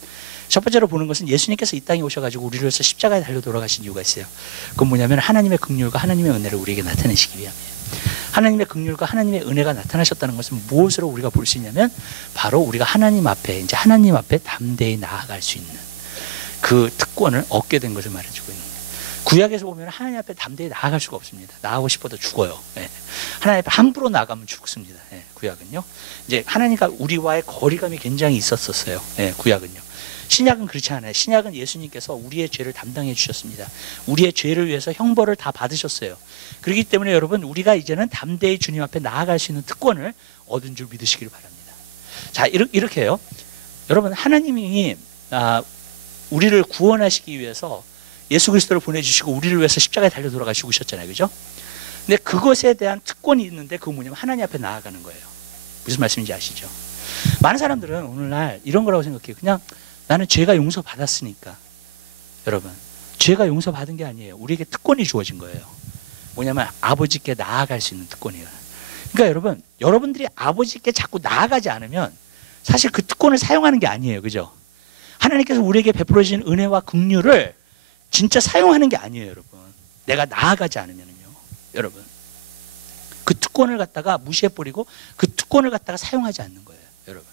첫 번째로 보는 것은 예수님께서 이 땅에 오셔가지고 우리를 위해서 십자가에 달려 돌아가신 이유가 있어요. 그건 뭐냐면 하나님의 긍휼과 하나님의 은혜를 우리에게 나타내시기 위함이에요. 하나님의 긍휼과 하나님의 은혜가 나타나셨다는 것은 무엇으로 우리가 볼 수 있냐면 바로 우리가 하나님 앞에 담대히 나아갈 수 있는 그 특권을 얻게 된 것을 말해주고 있는 거예요. 구약에서 보면 하나님 앞에 담대히 나아갈 수가 없습니다. 나아가고 싶어도 죽어요. 하나님 앞에 함부로 나가면 죽습니다. 구약은요. 이제 하나님과 우리와의 거리감이 굉장히 있었어요. 구약은요. 신약은 그렇지 않아요. 신약은 예수님께서 우리의 죄를 담당해 주셨습니다. 우리의 죄를 위해서 형벌을 다 받으셨어요. 그렇기 때문에 여러분 우리가 이제는 담대히 주님 앞에 나아갈 수 있는 특권을 얻은 줄 믿으시길 바랍니다. 자, 이렇게 해요. 여러분 하나님이 우리를 구원하시기 위해서 예수 그리스도를 보내주시고 우리를 위해서 십자가에 달려 돌아가 죽으셨잖아요. 그죠? 근데 그것에 대한 특권이 있는데 그건 뭐냐면 하나님 앞에 나아가는 거예요. 무슨 말씀인지 아시죠? 많은 사람들은 오늘날 이런 거라고 생각해요. 그냥 나는 죄가 용서받았으니까. 여러분, 죄가 용서받은 게 아니에요. 우리에게 특권이 주어진 거예요. 뭐냐면 아버지께 나아갈 수 있는 특권이에요. 그러니까 여러분들이 아버지께 자꾸 나아가지 않으면 사실 그 특권을 사용하는 게 아니에요. 그죠? 하나님께서 우리에게 베풀어 주신 은혜와 긍휼을 진짜 사용하는 게 아니에요, 여러분. 내가 나아가지 않으면요. 여러분. 그 특권을 갖다가 무시해버리고 그 특권을 갖다가 사용하지 않는 거예요, 여러분.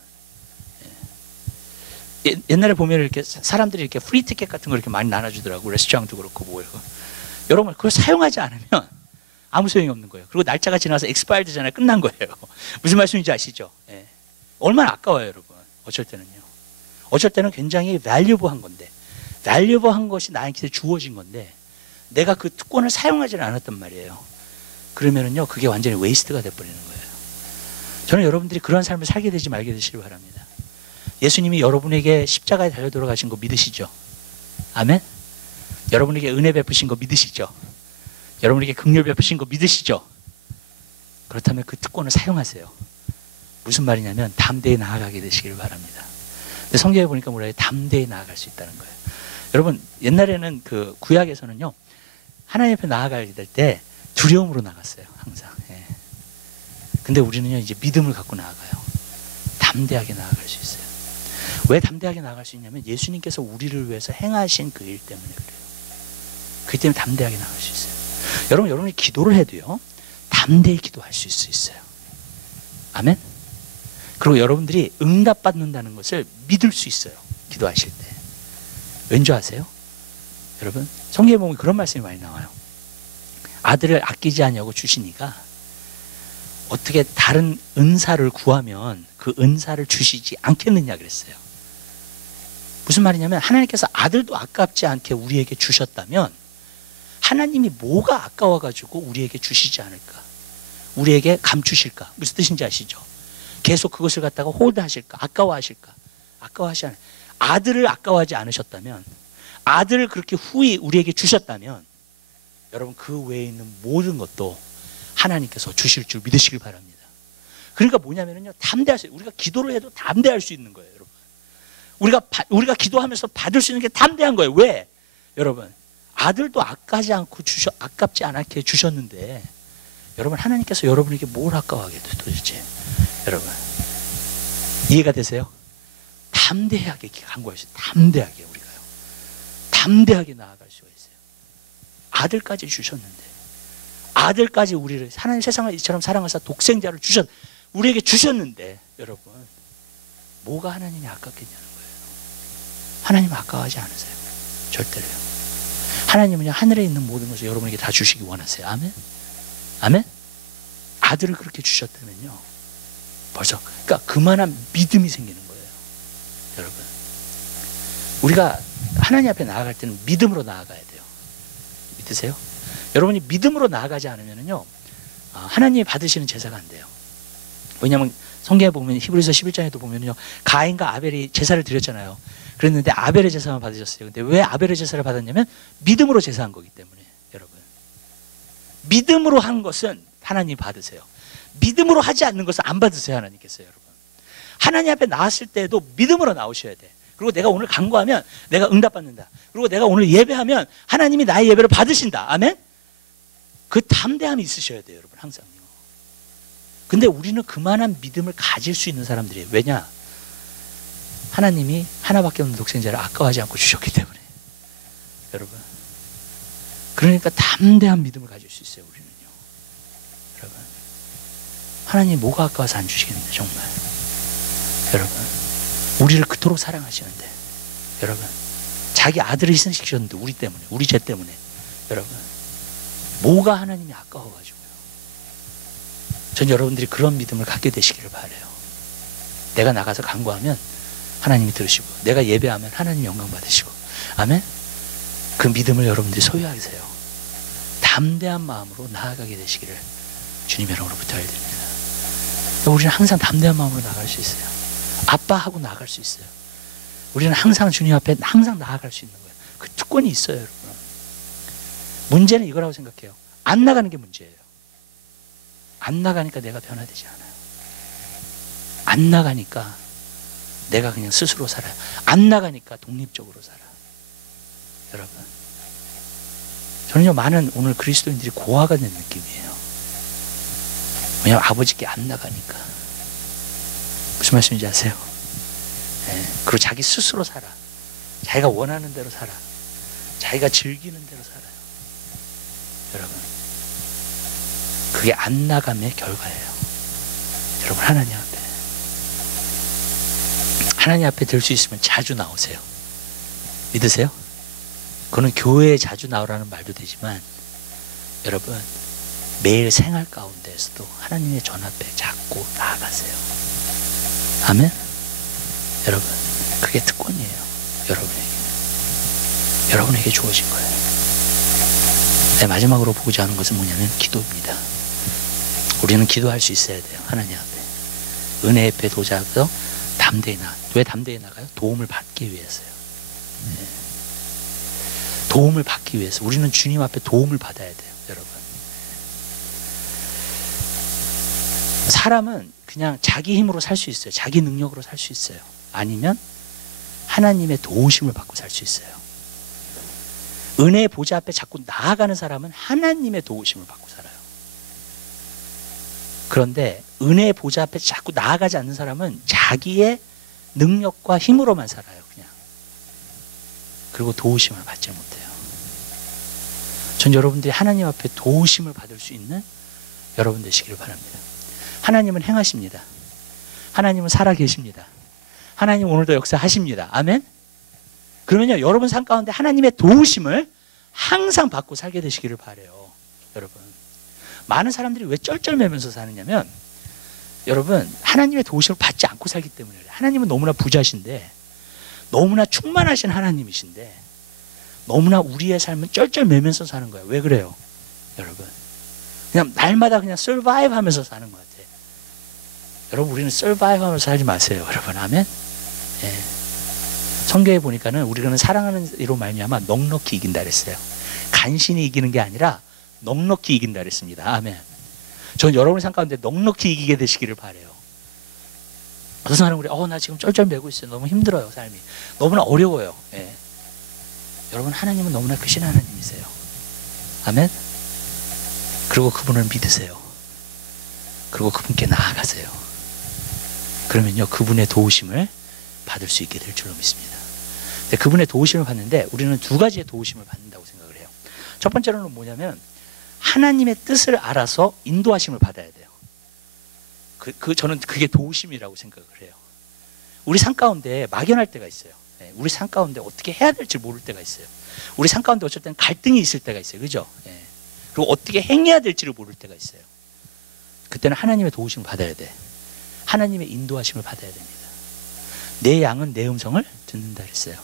옛날에 보면 이렇게 사람들이 이렇게 프리 티켓 같은 걸 이렇게 많이 나눠주더라고요. 레스토랑도 그렇고 뭐예요. 여러분, 그걸 사용하지 않으면 아무 소용이 없는 거예요. 그리고 날짜가 지나서 엑스파일드잖아요. 끝난 거예요. 무슨 말씀인지 아시죠? 얼마나 아까워요, 여러분. 어쩔 때는요. 어쩔 때는 굉장히 밸류버한 건데, 밸류버한 것이 나에게 주어진 건데, 내가 그 특권을 사용하지는 않았단 말이에요. 그러면은요, 그게 완전히 웨이스트가 돼버리는 거예요. 저는 여러분들이 그런 삶을 살게 되지 말게 되시길 바랍니다. 예수님이 여러분에게 십자가에 달려 돌아가신 거 믿으시죠? 아멘? 여러분에게 은혜 베푸신 거 믿으시죠? 여러분에게 긍휼 베푸신 거 믿으시죠? 그렇다면 그 특권을 사용하세요. 무슨 말이냐면 담대히 나아가게 되시길 바랍니다. 근데 성경에 보니까 뭐라 해요? 담대히 나아갈 수 있다는 거예요. 여러분, 옛날에는 그 구약에서는요, 하나님 앞에 나아가게 될 때 두려움으로 나갔어요. 항상. 근데 우리는요, 이제 믿음을 갖고 나아가요. 담대하게 나아갈 수 있어요. 왜 담대하게 나아갈 수 있냐면 예수님께서 우리를 위해서 행하신 그 일 때문에 그래요. 그렇기 때문에 담대하게 나아갈 수 있어요. 여러분이 기도를 해도요, 담대히 기도할 수 있어요. 아멘? 그리고 여러분들이 응답받는다는 것을 믿을 수 있어요. 기도하실 때. 왠지 아세요? 여러분, 성경에 보면 그런 말씀이 많이 나와요. 아들을 아끼지 않냐고 주시니까 어떻게 다른 은사를 구하면 그 은사를 주시지 않겠느냐 그랬어요. 무슨 말이냐면 하나님께서 아들도 아깝지 않게 우리에게 주셨다면 하나님이 뭐가 아까워가지고 우리에게 주시지 않을까? 우리에게 감추실까? 무슨 뜻인지 아시죠? 계속 그것을 갖다가 홀드하실까? 아까워하실까? 아까워하지 않아요. 아들을 아까워하지 않으셨다면, 아들을 그렇게 후히 우리에게 주셨다면 여러분 그 외에 있는 모든 것도 하나님께서 주실 줄 믿으시길 바랍니다. 그러니까 뭐냐면요, 담대할 수, 우리가 기도를 해도 담대할 수 있는 거예요, 여러분. 우리가 기도하면서 받을 수 있는 게 담대한 거예요. 왜? 여러분, 아들도 아깝지 않게 주셨는데, 여러분 하나님께서 여러분에게 뭘 아까워하게 돼 도대체? 여러분 이해가 되세요? 담대하게 간구하세요. 담대하게 우리가요. 담대하게 나아갈 수가 있어요. 아들까지 주셨는데, 아들까지 우리를 하나님 세상을 이처럼 사랑하사 독생자를 우리에게 주셨는데, 여러분 뭐가 하나님이 아깝겠냐는 거예요. 하나님 아까워하지 않으세요. 절대로요. 하나님은요, 하늘에 있는 모든 것을 여러분에게 다 주시기 원하세요. 아멘? 아멘? 아들을 그렇게 주셨다면요, 벌써 그러니까 그만한 믿음이 생기는 거예요. 여러분, 우리가 하나님 앞에 나아갈 때는 믿음으로 나아가야 돼요. 믿으세요? 여러분이 믿음으로 나아가지 않으면요, 하나님이 받으시는 제사가 안 돼요. 왜냐하면 성경에 보면 히브리서 11장에도 보면요, 가인과 아벨이 제사를 드렸잖아요. 그랬는데 아벨의 제사만 받으셨어요. 근데 왜 아벨의 제사를 받았냐면 믿음으로 제사한 거기 때문에. 여러분, 믿음으로 한 것은 하나님 받으세요. 믿음으로 하지 않는 것은 안 받으세요. 하나님께서. 여러분, 하나님 앞에 나왔을 때도 믿음으로 나오셔야 돼. 그리고 내가 오늘 간구하면 내가 응답받는다. 그리고 내가 오늘 예배하면 하나님이 나의 예배를 받으신다. 아멘? 그 담대함이 있으셔야 돼요, 여러분. 항상요. 근데 우리는 그만한 믿음을 가질 수 있는 사람들이에요. 왜냐? 하나님이 하나밖에 없는 독생자를 아까워하지 않고 주셨기 때문에. 여러분, 그러니까 담대한 믿음을 가질 수 있어요. 우리는요. 여러분, 하나님 뭐가 아까워서 안 주시겠는데 정말. 여러분, 우리를 그토록 사랑하시는데, 여러분, 자기 아들을 희생시키셨는데 우리 때문에, 우리 죄 때문에. 여러분, 뭐가 하나님이 아까워가지고요. 전 여러분들이 그런 믿음을 갖게 되시기를 바라요. 내가 나가서 간구하면 하나님이 들으시고, 내가 예배하면 하나님 영광 받으시고, 아멘. 그 믿음을 여러분들이 소유하세요. 담대한 마음으로 나아가게 되시기를 주님의 이름으로 부탁드립니다. 우리는 항상 담대한 마음으로 나아갈 수 있어요. 아빠하고 나아갈 수 있어요. 우리는 항상 주님 앞에 항상 나아갈 수 있는 거예요. 그 특권이 있어요, 여러분. 문제는 이거라고 생각해요. 안 나가는 게 문제예요. 안 나가니까 내가 변화되지 않아요. 안 나가니까 내가 그냥 스스로 살아요. 안 나가니까 독립적으로 살아요. 여러분, 저는요, 많은 오늘 그리스도인들이 고아가 된 느낌이에요. 왜냐하면 아버지께 안 나가니까. 무슨 말씀인지 아세요? 네. 그리고 자기 스스로 살아. 자기가 원하는 대로 살아. 자기가 즐기는 대로 살아요. 여러분, 그게 안 나감의 결과예요. 여러분, 하나님 앞에 들 수 있으면 자주 나오세요. 믿으세요? 그거는 교회에 자주 나오라는 말도 되지만, 여러분, 매일 생활 가운데에서도 하나님의 전 앞에 자꾸 나아가세요. 아멘? 여러분, 그게 특권이에요. 여러분에게 주어진 거예요. 네, 마지막으로 보고자 하는 것은 뭐냐면 기도입니다. 우리는 기도할 수 있어야 돼요. 하나님 앞에. 은혜 앞에 도자하여 담대히 나아가요. 왜 담대히 나가요? 도움을 받기 위해서요. 네. 도움을 받기 위해서. 우리는 주님 앞에 도움을 받아야 돼요. 여러분, 사람은 그냥 자기 힘으로 살 수 있어요. 자기 능력으로 살 수 있어요. 아니면 하나님의 도우심을 받고 살 수 있어요. 은혜의 보좌 앞에 자꾸 나아가는 사람은 하나님의 도우심을 받고 살아요. 그런데 은혜의 보좌 앞에 자꾸 나아가지 않는 사람은 자기의 능력과 힘으로만 살아요. 그냥. 그리고 도우심을 받지 못해요. 전 여러분들이 하나님 앞에 도우심을 받을 수 있는 여러분 되시기를 바랍니다. 하나님은 행하십니다. 하나님은 살아계십니다. 하나님 오늘도 역사하십니다. 아멘? 그러면요, 여러분 삶 가운데 하나님의 도우심을 항상 받고 살게 되시기를 바라요. 여러분, 많은 사람들이 왜 쩔쩔매면서 사느냐면, 여러분, 하나님의 도우심을 받지 않고 살기 때문에 그래요. 하나님은 너무나 부자신데, 너무나 충만하신 하나님이신데, 너무나 우리의 삶은 쩔쩔매면서 사는 거예요. 왜 그래요? 여러분, 그냥 날마다 그냥 서바이브 하면서 사는 것 같아요. 여러분, 우리는 서바이브 하면서 살지 마세요. 여러분, 아멘? 예. 성경에 보니까는 우리는 사랑하는 이로 말미암아 넉넉히 이긴다 그랬어요. 간신히 이기는 게 아니라 넉넉히 이긴다 그랬습니다. 아멘. 전 여러분의 삶 가운데 넉넉히 이기게 되시기를 바라요. 어떤 사람은 우리 나 지금 쩔쩔매고 있어요. 너무 힘들어요. 삶이 너무나 어려워요. 예. 여러분, 하나님은 너무나 크신 하나님이세요. 아멘. 그리고 그분을 믿으세요. 그리고 그분께 나아가세요. 그러면요, 그분의 도우심을 받을 수 있게 될 줄로 믿습니다. 근데 그분의 도우심을 받는데 우리는 두 가지의 도우심을 받는다고 생각을 해요. 첫 번째로는 뭐냐면 하나님의 뜻을 알아서 인도하심을 받아야 돼요. 저는 그게 도우심이라고 생각을 해요. 우리 삶 가운데 막연할 때가 있어요. 우리 삶 가운데 어떻게 해야 될지 모를 때가 있어요. 우리 삶 가운데 어쩔 때는 갈등이 있을 때가 있어요. 그죠? 그리고 어떻게 행해야 될지를 모를 때가 있어요. 그때는 하나님의 도우심을 받아야 돼. 하나님의 인도하심을 받아야 됩니다. 내 양은 내 음성을 듣는다 그랬어요.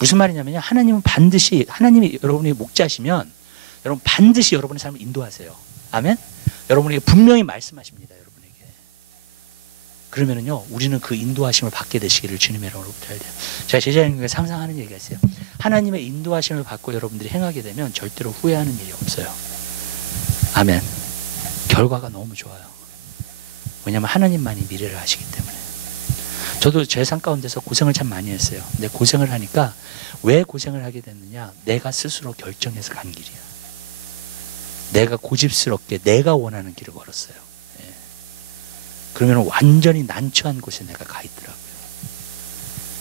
무슨 말이냐면요, 하나님은 반드시, 하나님이 여러분이 목자시면 여러분 반드시 여러분의 삶을 인도하세요. 아멘? 여러분에게 분명히 말씀하십니다. 여러분에게. 그러면은요, 우리는 그 인도하심을 받게 되시기를 주님의 이름으로 부탁해야 돼요. 제가 제자님에게 항상 하는 얘기가 있어요. 하나님의 인도하심을 받고 여러분들이 행하게 되면 절대로 후회하는 일이 없어요. 아멘. 결과가 너무 좋아요. 왜냐하면 하나님만이 미래를 아시기 때문에. 저도 제 삶 가운데서 고생을 참 많이 했어요. 근데 고생을 하니까 왜 고생을 하게 됐느냐? 내가 스스로 결정해서 간 길이야. 내가 고집스럽게 내가 원하는 길을 걸었어요. 예. 그러면 완전히 난처한 곳에 내가 가 있더라고요.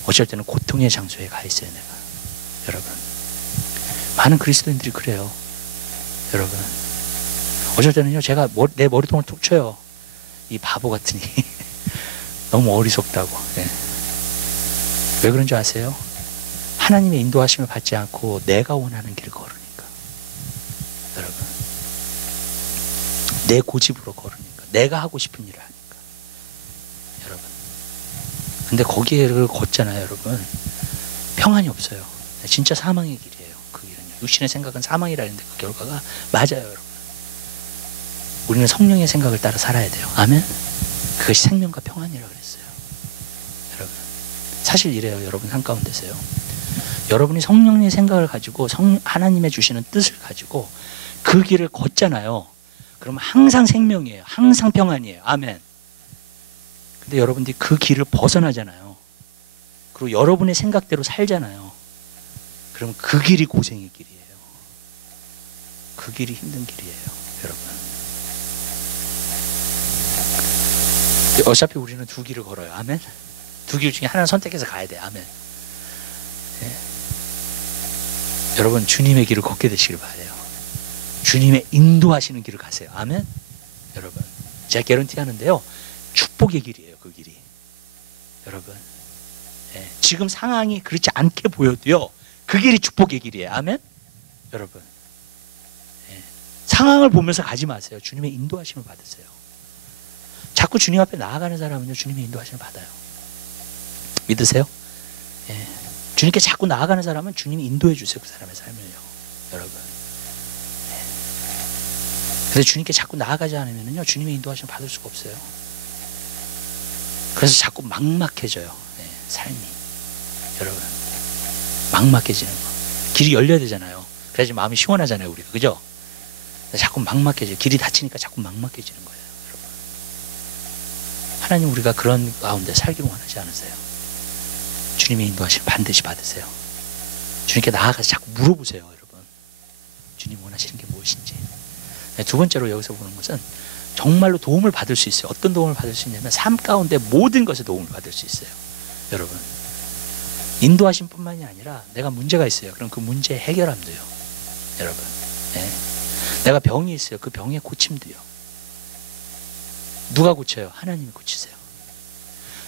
어쩔 때는 고통의 장소에 가 있어요, 내가. 여러분, 많은 그리스도인들이 그래요. 여러분, 어쩔 때는요, 제가 내 머리통을 툭 쳐요. 이 바보 같으니. 너무 어리석다고. 네. 왜 그런 줄 아세요? 하나님의 인도하심을 받지 않고 내가 원하는 길을 걸으니까. 여러분, 내 고집으로 걸으니까, 내가 하고 싶은 일을 하니까. 여러분, 근데 거기를 걷잖아요, 여러분. 평안이 없어요. 진짜 사망의 길이에요. 그 길은요. 육신의 생각은 사망이라는데 그 결과가 맞아요, 여러분. 우리는 성령의 생각을 따라 살아야 돼요. 아멘. 그것이 생명과 평안이라고 그랬어요. 여러분, 사실 이래요. 여러분 삶 가운데서요. 여러분이 성령의 생각을 가지고 하나님의 주시는 뜻을 가지고 그 길을 걷잖아요. 그러면 항상 생명이에요. 항상 평안이에요. 아멘. 근데 여러분들이 그 길을 벗어나잖아요. 그리고 여러분의 생각대로 살잖아요. 그러면 그 길이 고생의 길이에요. 그 길이 힘든 길이에요, 여러분. 어차피 우리는 두 길을 걸어요. 아멘. 두 길 중에 하나는 선택해서 가야 돼. 아멘. 네. 여러분, 주님의 길을 걷게 되시길 바라요. 주님의 인도하시는 길을 가세요. 아멘. 여러분, 제가 개런티 하는데요, 축복의 길이에요, 그 길이. 여러분, 네. 지금 상황이 그렇지 않게 보여도요, 그 길이 축복의 길이에요. 아멘. 여러분, 네. 상황을 보면서 가지 마세요. 주님의 인도하심을 받으세요. 자꾸 주님 앞에 나아가는 사람은요, 주님의 인도하심을 받아요. 믿으세요? 예. 주님께 자꾸 나아가는 사람은 주님이 인도해 주세요. 그 사람의 삶을요, 여러분. 예. 그래서 주님께 자꾸 나아가지 않으면요, 주님의 인도하심을 받을 수가 없어요. 그래서 자꾸 막막해져요, 예, 삶이. 여러분, 막막해지는 거. 길이 열려야 되잖아요. 그래야지 마음이 시원하잖아요, 우리가. 그죠? 자꾸 막막해져요. 길이 닫히니까 자꾸 막막해지는 거예요. 하나님, 우리가 그런 가운데 살기를 원하지 않으세요. 주님의 인도하심 반드시 받으세요. 주님께 나아가서 자꾸 물어보세요, 여러분. 주님 원하시는 게 무엇인지. 두 번째로 여기서 보는 것은 정말로 도움을 받을 수 있어요. 어떤 도움을 받을 수 있냐면 삶 가운데 모든 것에 도움을 받을 수 있어요. 여러분, 인도하심뿐만이 아니라 내가 문제가 있어요. 그럼 그 문제 해결함도요. 여러분, 네. 내가 병이 있어요. 그 병의 고침도요. 누가 고쳐요? 하나님이 고치세요.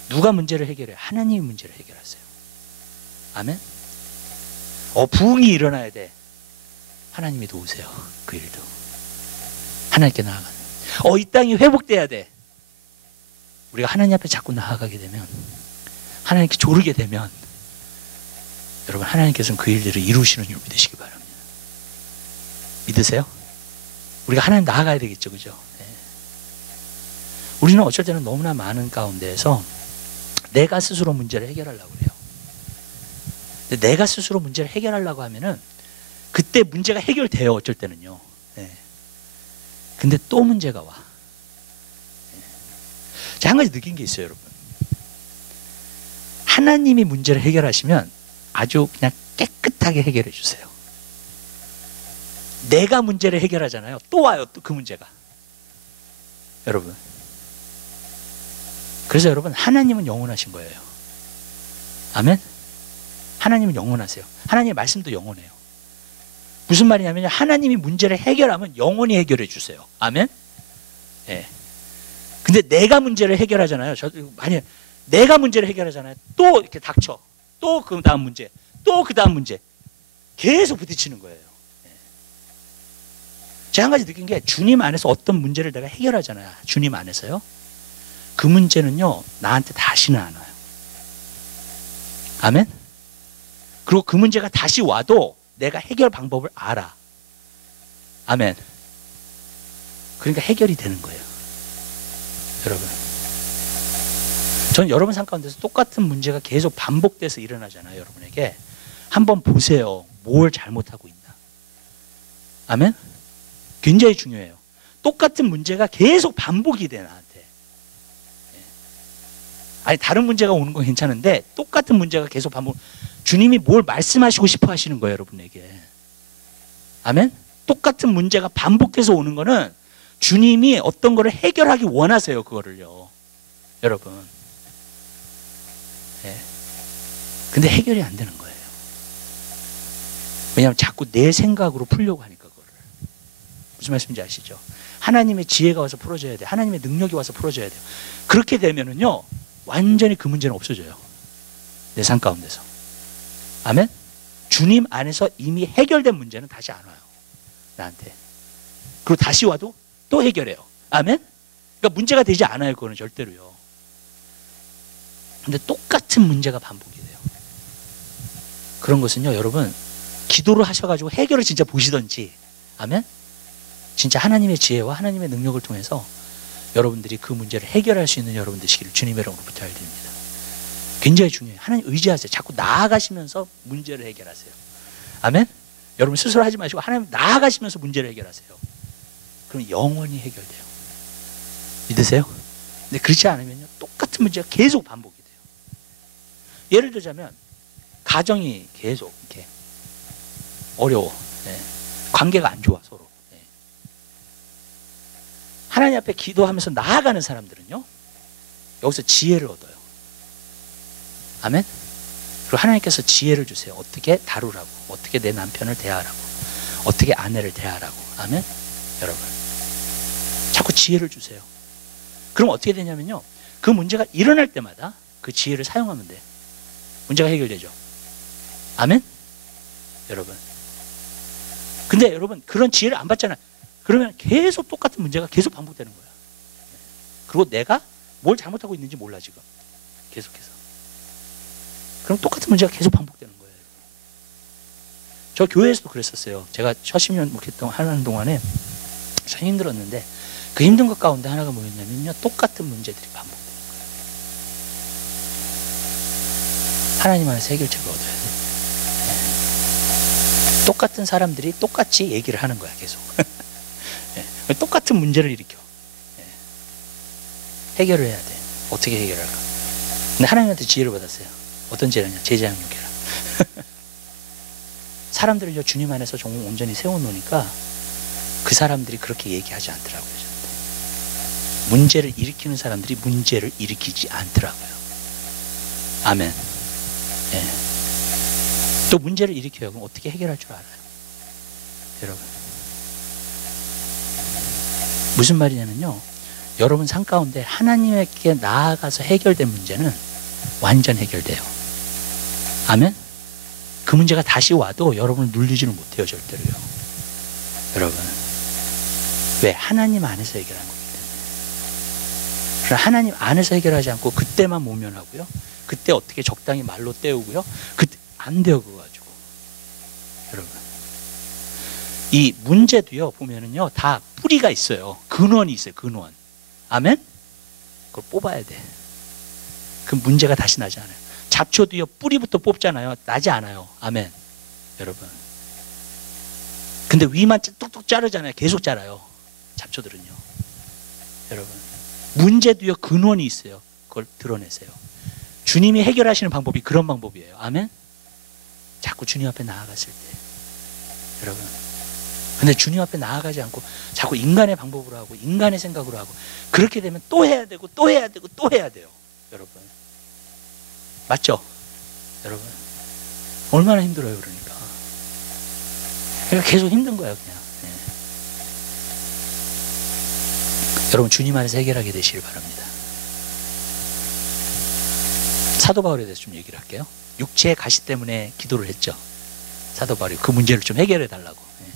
누가 문제를 해결해요? 하나님이 문제를 해결하세요. 아멘. 부흥이 일어나야 돼. 하나님이 도우세요. 그 일도. 하나님께 나아가는. 이 땅이 회복돼야 돼. 우리가 하나님 앞에 자꾸 나아가게 되면, 하나님께 조르게 되면, 여러분, 하나님께서는 그 일들을 이루시는 줄 믿으시기 바랍니다. 믿으세요? 우리가 하나님 나아가야 되겠죠, 그죠? 네. 우리는 어쩔 때는 너무나 많은 가운데에서 내가 스스로 문제를 해결하려고 그래요. 근데 내가 스스로 문제를 해결하려고 하면은 그때 문제가 해결돼요, 어쩔 때는요. 네. 근데 또 문제가 와. 네. 제가 한 가지 느낀 게 있어요, 여러분. 하나님이 문제를 해결하시면 아주 그냥 깨끗하게 해결해 주세요. 내가 문제를 해결하잖아요. 또 와요, 또 그 문제가. 여러분. 그래서 여러분, 하나님은 영원하신 거예요. 아멘? 하나님은 영원하세요. 하나님의 말씀도 영원해요. 무슨 말이냐면, 하나님이 문제를 해결하면 영원히 해결해 주세요. 아멘? 예. 근데 내가 문제를 해결하잖아요. 만약 내가 문제를 해결하잖아요. 또 이렇게 닥쳐. 또 그 다음 문제. 또 그 다음 문제. 계속 부딪히는 거예요. 예. 제가 한 가지 느낀 게, 주님 안에서 어떤 문제를 내가 해결하잖아요. 주님 안에서요. 그 문제는요, 나한테 다시는 안 와요. 아멘? 그리고 그 문제가 다시 와도 내가 해결 방법을 알아. 아멘. 그러니까 해결이 되는 거예요. 여러분, 전 여러분 삶 가운데서 똑같은 문제가 계속 반복돼서 일어나잖아요. 여러분에게 한번 보세요. 뭘 잘못하고 있나. 아멘? 굉장히 중요해요. 똑같은 문제가 계속 반복이 돼, 나한테. 아니, 다른 문제가 오는 건 괜찮은데 똑같은 문제가 계속 반복. 주님이 뭘 말씀하시고 싶어 하시는 거예요, 여러분에게. 아멘? 똑같은 문제가 반복돼서 오는 거는 주님이 어떤 거를 해결하기 원하세요, 그거를요. 여러분. 예. 근데 해결이 안 되는 거예요. 왜냐하면 자꾸 내 생각으로 풀려고 하니까 그거를. 무슨 말씀인지 아시죠? 하나님의 지혜가 와서 풀어줘야 돼. 하나님의 능력이 와서 풀어줘야 돼요. 그렇게 되면은요, 완전히 그 문제는 없어져요. 내 삶 가운데서. 아멘? 주님 안에서 이미 해결된 문제는 다시 안 와요. 나한테. 그리고 다시 와도 또 해결해요. 아멘? 그러니까 문제가 되지 않아요. 그거는 절대로요. 근데 똑같은 문제가 반복이 돼요. 그런 것은요, 여러분, 기도를 하셔가지고 해결을 진짜 보시던지, 아멘? 진짜 하나님의 지혜와 하나님의 능력을 통해서 여러분들이 그 문제를 해결할 수 있는 여러분 되시기를 주님의 이름으로 부탁드립니다. 굉장히 중요해요. 하나님 의지하세요. 자꾸 나아가시면서 문제를 해결하세요. 아멘? 여러분 스스로 하지 마시고 하나님 나아가시면서 문제를 해결하세요. 그럼 영원히 해결돼요. 믿으세요? 근데 그렇지 않으면요, 똑같은 문제가 계속 반복이 돼요. 예를 들자면 가정이 계속 이렇게 어려워. 네. 관계가 안 좋아 서로. 네. 하나님 앞에 기도하면서 나아가는 사람들은요, 여기서 지혜를 얻어요. 아멘? 그리고 하나님께서 지혜를 주세요. 어떻게 다루라고, 어떻게 내 남편을 대하라고, 어떻게 아내를 대하라고. 아멘? 여러분, 자꾸 지혜를 주세요. 그럼 어떻게 되냐면요, 그 문제가 일어날 때마다 그 지혜를 사용하면 돼. 문제가 해결되죠. 아멘? 여러분, 근데 여러분 그런 지혜를 안 받잖아요. 그러면 계속 똑같은 문제가 계속 반복되는 거야. 그리고 내가 뭘 잘못하고 있는지 몰라 지금. 계속해서. 그럼 똑같은 문제가 계속 반복되는 거예요. 저 교회에서도 그랬었어요. 제가 첫 10년 목회했던 하는 동안에 참 힘들었는데, 그 힘든 것 가운데 하나가 뭐였냐면요, 똑같은 문제들이 반복되는 거예요. 하나님 안에서 해결책을 얻어야 돼요. 네. 똑같은 사람들이 똑같이 얘기를 하는 거야 계속. 네. 똑같은 문제를 일으켜. 네. 해결을 해야 돼. 어떻게 해결할까? 근데 하나님한테 지혜를 받았어요. 어떤 지혜냐? 제자양육해라. 사람들을 주님 안에서 정말 온전히 세워놓으니까 그 사람들이 그렇게 얘기하지 않더라고요. 저한테. 문제를 일으키는 사람들이 문제를 일으키지 않더라고요. 아멘. 네. 또 문제를 일으켜요. 그럼 어떻게 해결할 줄 알아요. 여러분, 무슨 말이냐면요, 여러분 삶 가운데 하나님에게 나아가서 해결된 문제는 완전 해결돼요. 아멘? 그 문제가 다시 와도 여러분을 눌리지는 못해요. 절대로요. 여러분, 왜? 하나님 안에서 해결한 거기 때문에. 그래서 하나님 안에서 해결하지 않고 그때만 모면하고요, 그때 어떻게 적당히 말로 때우고요, 그때 안 돼요. 그거 가지고. 여러분, 이 문제도요 보면은요 다 뿌리가 있어요. 근원이 있어요. 근원. 아멘? 그걸 뽑아야 돼. 그 문제가 다시 나지 않아요. 잡초도요 뿌리부터 뽑잖아요. 나지 않아요. 아멘. 여러분, 근데 위만 뚝뚝 자르잖아요. 계속 자라요. 잡초들은요. 여러분, 문제도요 근원이 있어요. 그걸 드러내세요. 주님이 해결하시는 방법이 그런 방법이에요. 아멘. 자꾸 주님 앞에 나아갔을 때. 여러분, 근데 주님 앞에 나아가지 않고 자꾸 인간의 방법으로 하고 인간의 생각으로 하고, 그렇게 되면 또 해야 되고 또 해야 되고 또 해야 돼요. 여러분, 맞죠? 여러분, 얼마나 힘들어요. 그러니까 계속 힘든 거예요. 그냥. 네. 여러분, 주님 안에서 해결하게 되시길 바랍니다. 사도 바울에 대해서 좀 얘기를 할게요. 육체의 가시 때문에 기도를 했죠. 사도 바울이 그 문제를 좀 해결해 달라고. 네.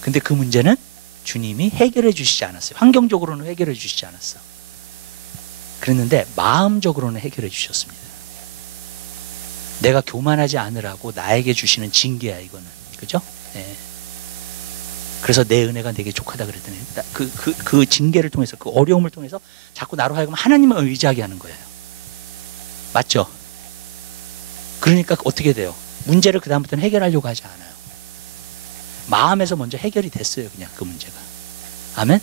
근데 그 문제는 주님이 해결해 주시지 않았어요. 환경적으로는 해결해 주시지 않았어. 그랬는데 마음적으로는 해결해 주셨습니다. 내가 교만하지 않으라고 나에게 주시는 징계야, 이거는. 그죠? 네. 그래서 내 은혜가 내게 족하다 그랬더니 그 징계를 통해서, 그 어려움을 통해서 자꾸 나로 하여금 하나님을 의지하게 하는 거예요. 맞죠? 그러니까 어떻게 돼요? 문제를 그다음부터는 해결하려고 하지 않아요. 마음에서 먼저 해결이 됐어요. 그냥 그 문제가. 아멘?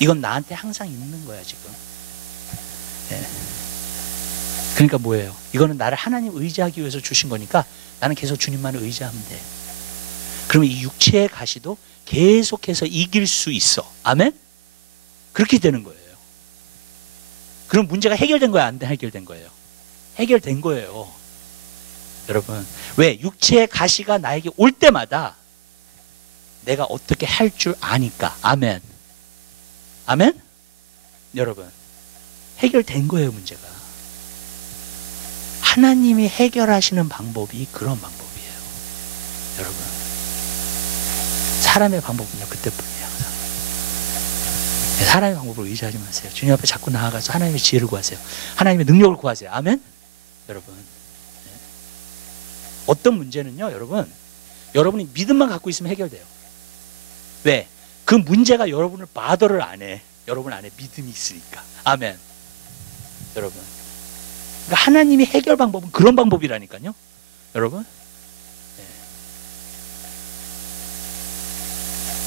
이건 나한테 항상 있는 거야 지금. 네. 그러니까 뭐예요? 이거는 나를 하나님 의지하기 위해서 주신 거니까 나는 계속 주님만을 의지하면 돼. 그러면 이 육체의 가시도 계속해서 이길 수 있어. 아멘? 그렇게 되는 거예요. 그럼 문제가 해결된 거야, 안 해결된 거예요? 해결된 거예요. 여러분, 왜? 육체의 가시가 나에게 올 때마다 내가 어떻게 할 줄 아니까. 아멘. 아멘? 여러분, 해결된 거예요, 문제가. 하나님이 해결하시는 방법이 그런 방법이에요. 여러분, 사람의 방법은요, 그때뿐이에요, 항상. 사람의 방법을 의지하지 마세요. 주님 앞에 자꾸 나아가서 하나님의 지혜를 구하세요. 하나님의 능력을 구하세요. 아멘? 여러분, 어떤 문제는요, 여러분이 믿음만 갖고 있으면 해결돼요. 왜? 그 문제가 여러분을 마더를 안 해. 여러분 안에 믿음이 있으니까. 아멘. 여러분, 그러니까 하나님이 해결 방법은 그런 방법이라니까요, 여러분.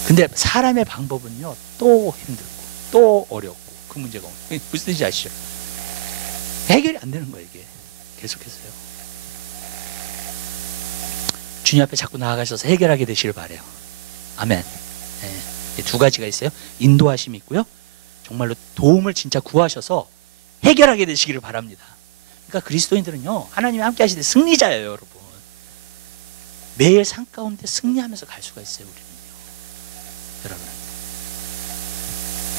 근데 사람의 방법은요, 또 힘들고 또 어렵고 그 문제가 무슨 뜻인지 아시죠? 해결이 안 되는 거예요, 이게. 계속해서요. 주님 앞에 자꾸 나아가셔서 해결하게 되시길 바래요. 아멘. 두 가지가 있어요. 인도하심이 있고요, 정말로 도움을 진짜 구하셔서 해결하게 되시기를 바랍니다. 그러니까 그리스도인들은요, 하나님이 함께 하실 때 승리자예요, 여러분. 매일 산 가운데 승리하면서 갈 수가 있어요, 우리는요, 여러분.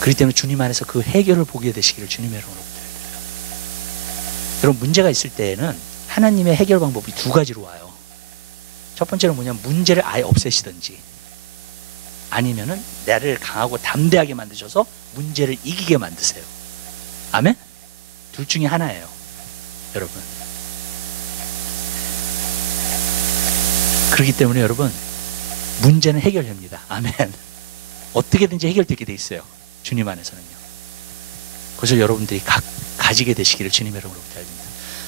그렇기 때문에 주님 안에서 그 해결을 보게 되시기를 주님의 이름으로 부탁드려요. 여러분, 문제가 있을 때에는 하나님의 해결 방법이 두 가지로 와요. 첫 번째는 뭐냐면 문제를 아예 없애시든지, 아니면은 나를 강하고 담대하게 만드셔서 문제를 이기게 만드세요. 아멘? 둘 중에 하나예요, 여러분. 그렇기 때문에 여러분, 문제는 해결됩니다. 아멘. 어떻게든지 해결되게 돼 있어요, 주님 안에서는요. 그래서 여러분들이 가지게 되시기를 주님의 이름으로 부탁드립니다.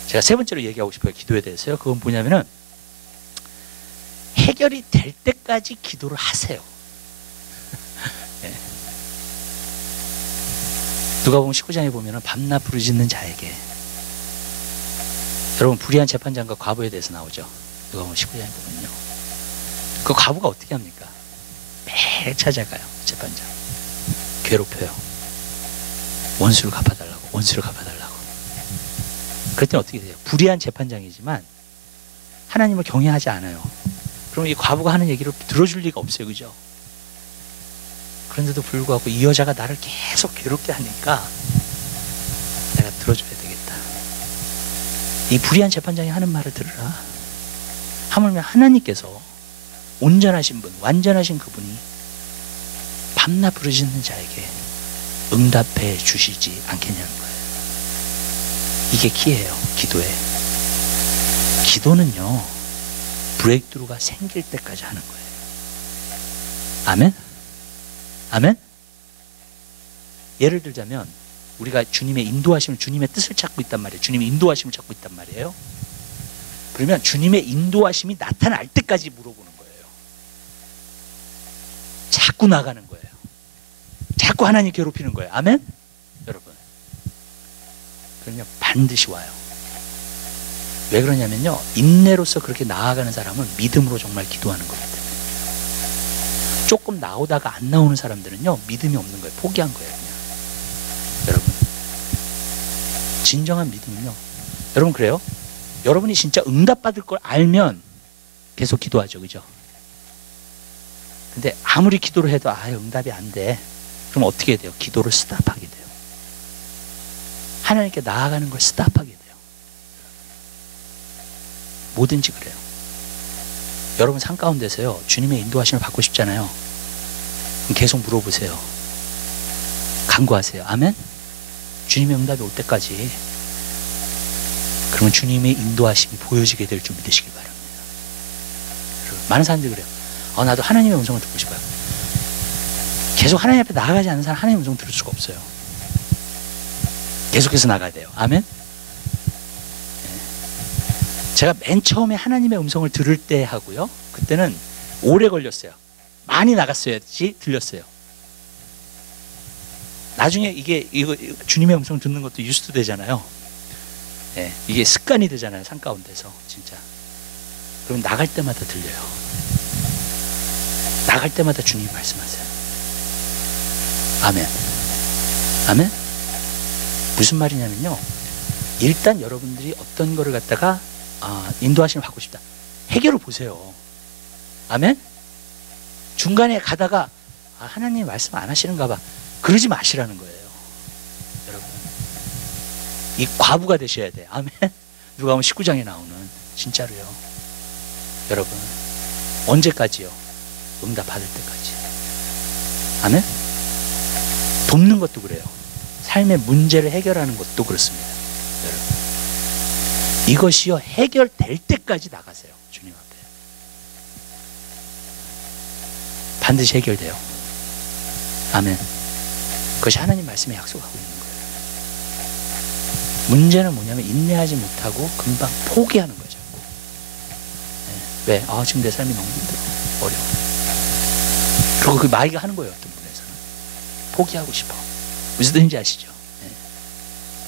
제가 세 번째로 얘기하고 싶어요, 기도에 대해서요. 그건 뭐냐면은 해결이 될 때까지 기도를 하세요. 네. 누가복음 19장에 보면은 밤낮 부르짖는 자에게, 여러분, 불의한 재판장과 과부에 대해서 나오죠. 누가복음 19장에 보면요, 그 과부가 어떻게 합니까? 매일 찾아가요, 재판장. 괴롭혀요. 원수를 갚아달라고, 원수를 갚아달라고. 그럴 땐 어떻게 돼요? 불의한 재판장이지만 하나님을 경외하지 않아요. 그럼 이 과부가 하는 얘기를 들어줄 리가 없어요, 그죠? 그런데도 불구하고 이 여자가 나를 계속 괴롭게 하니까 내가 들어줘야 되겠다. 이 불의한 재판장이 하는 말을 들으라. 하물며 하나님께서 온전하신 분, 완전하신 그분이 밤낮 부르짖는 자에게 응답해 주시지 않겠냐는 거예요. 이게 키예요, 기도에. 기도는요, 브레이크드루가 생길 때까지 하는 거예요. 아멘? 아멘? 예를 들자면 우리가 주님의 인도하심을, 주님의 뜻을 찾고 있단 말이에요. 주님의 인도하심을 찾고 있단 말이에요. 그러면 주님의 인도하심이 나타날 때까지 물어보는 거예요. 자꾸 나가는 거예요. 자꾸 하나님 괴롭히는 거예요. 아멘? 여러분, 그러면 반드시 와요. 왜 그러냐면요, 인내로서 그렇게 나아가는 사람은 믿음으로 정말 기도하는 거기 때문에. 조금 나오다가 안 나오는 사람들은요, 믿음이 없는 거예요. 포기한 거예요, 그냥. 여러분, 진정한 믿음은요, 여러분, 그래요? 여러분이 진짜 응답받을 걸 알면 계속 기도하죠, 그죠? 근데 아무리 기도를 해도 응답이 안 돼. 그럼 어떻게 돼요? 기도를 스탑하게 돼요. 하나님께 나아가는 걸 스탑하게 돼요. 뭐든지 그래요. 여러분 삶 가운데서요, 주님의 인도하심을 받고 싶잖아요. 그럼 계속 물어보세요. 간구하세요. 아멘? 주님의 응답이 올 때까지. 그러면 주님의 인도하심이 보여지게 될 줄 믿으시기 바랍니다. 많은 사람들이 그래요. 나도 하나님의 음성을 듣고 싶어요. 계속 하나님 앞에 나아가지 않는 사람 하나님의 음성 들을 수가 없어요. 계속해서 나가야 돼요. 아멘? 제가 맨 처음에 하나님의 음성을 들을 때 하고요, 그때는 오래 걸렸어요. 많이 나갔어야지 들렸어요. 나중에 이거 주님의 음성을 듣는 것도 유스트 되잖아요. 네, 이게 습관이 되잖아요, 산 가운데서 진짜. 그럼 나갈 때마다 들려요. 나갈 때마다 주님이 말씀하세요. 아멘. 아멘. 무슨 말이냐면요, 일단 여러분들이 어떤 거를 갖다가 인도하심을 받고 싶다, 해결을 보세요. 아멘? 중간에 가다가 하나님 말씀 안 하시는가 봐, 그러지 마시라는 거예요. 여러분, 이 과부가 되셔야 돼. 아멘? 누가 보면 19장에 나오는, 진짜로요. 여러분, 언제까지요? 응답 받을 때까지. 아멘? 돕는 것도 그래요. 삶의 문제를 해결하는 것도 그렇습니다. 여러분, 이것이요, 해결될 때까지 나가세요. 주님 앞에. 반드시 해결돼요. 아멘. 그것이 하나님 말씀에 약속하고 있는 거예요. 문제는 뭐냐면 인내하지 못하고 금방 포기하는 거죠. 왜? 지금 내 삶이 너무 힘들어, 어려워. 그리고 그 마귀가 하는 거예요. 어떤 분에서는 포기하고 싶어. 무슨 뜻인지 아시죠?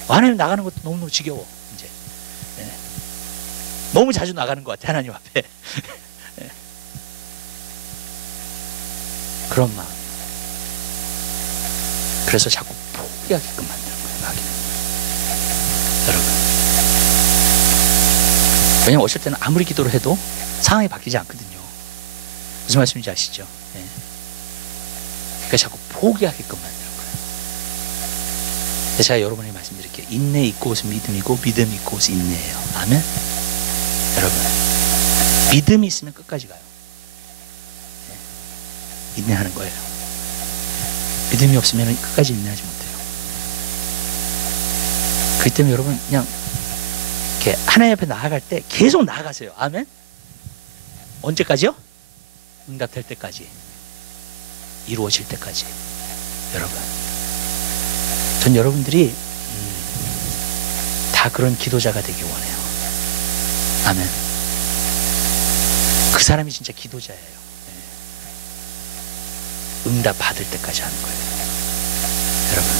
하나님 나가는 것도 너무너무 지겨워. 이제 너무 자주 나가는 것 같아, 하나님 앞에. 그런 마음. 그래서 자꾸 포기하게끔 만드는 거예요, 마귀는. 여러분, 왜냐면 어쩔 때는 아무리 기도를 해도 상황이 바뀌지 않거든요. 무슨 말씀인지 아시죠? 그러니까 자꾸 포기하게끔 만드는 거예요. 제가 여러분에게 말씀드릴게요. 인내 있고 옷은 믿음이고, 믿음 있고 옷은 인내예요. 아멘? 여러분, 믿음이 있으면 끝까지 가요. 인내하는 거예요. 믿음이 없으면 끝까지 인내하지 못해요. 그렇기 때문에 여러분, 그냥 이렇게 하나님 앞에 나아갈 때 계속 나아가세요. 아멘? 언제까지요? 응답될 때까지, 이루어질 때까지. 여러분, 전 여러분들이 다 그런 기도자가 되길 원해요. 아멘. 그 사람이 진짜 기도자예요. 응답 받을 때까지 하는 거예요. 여러분,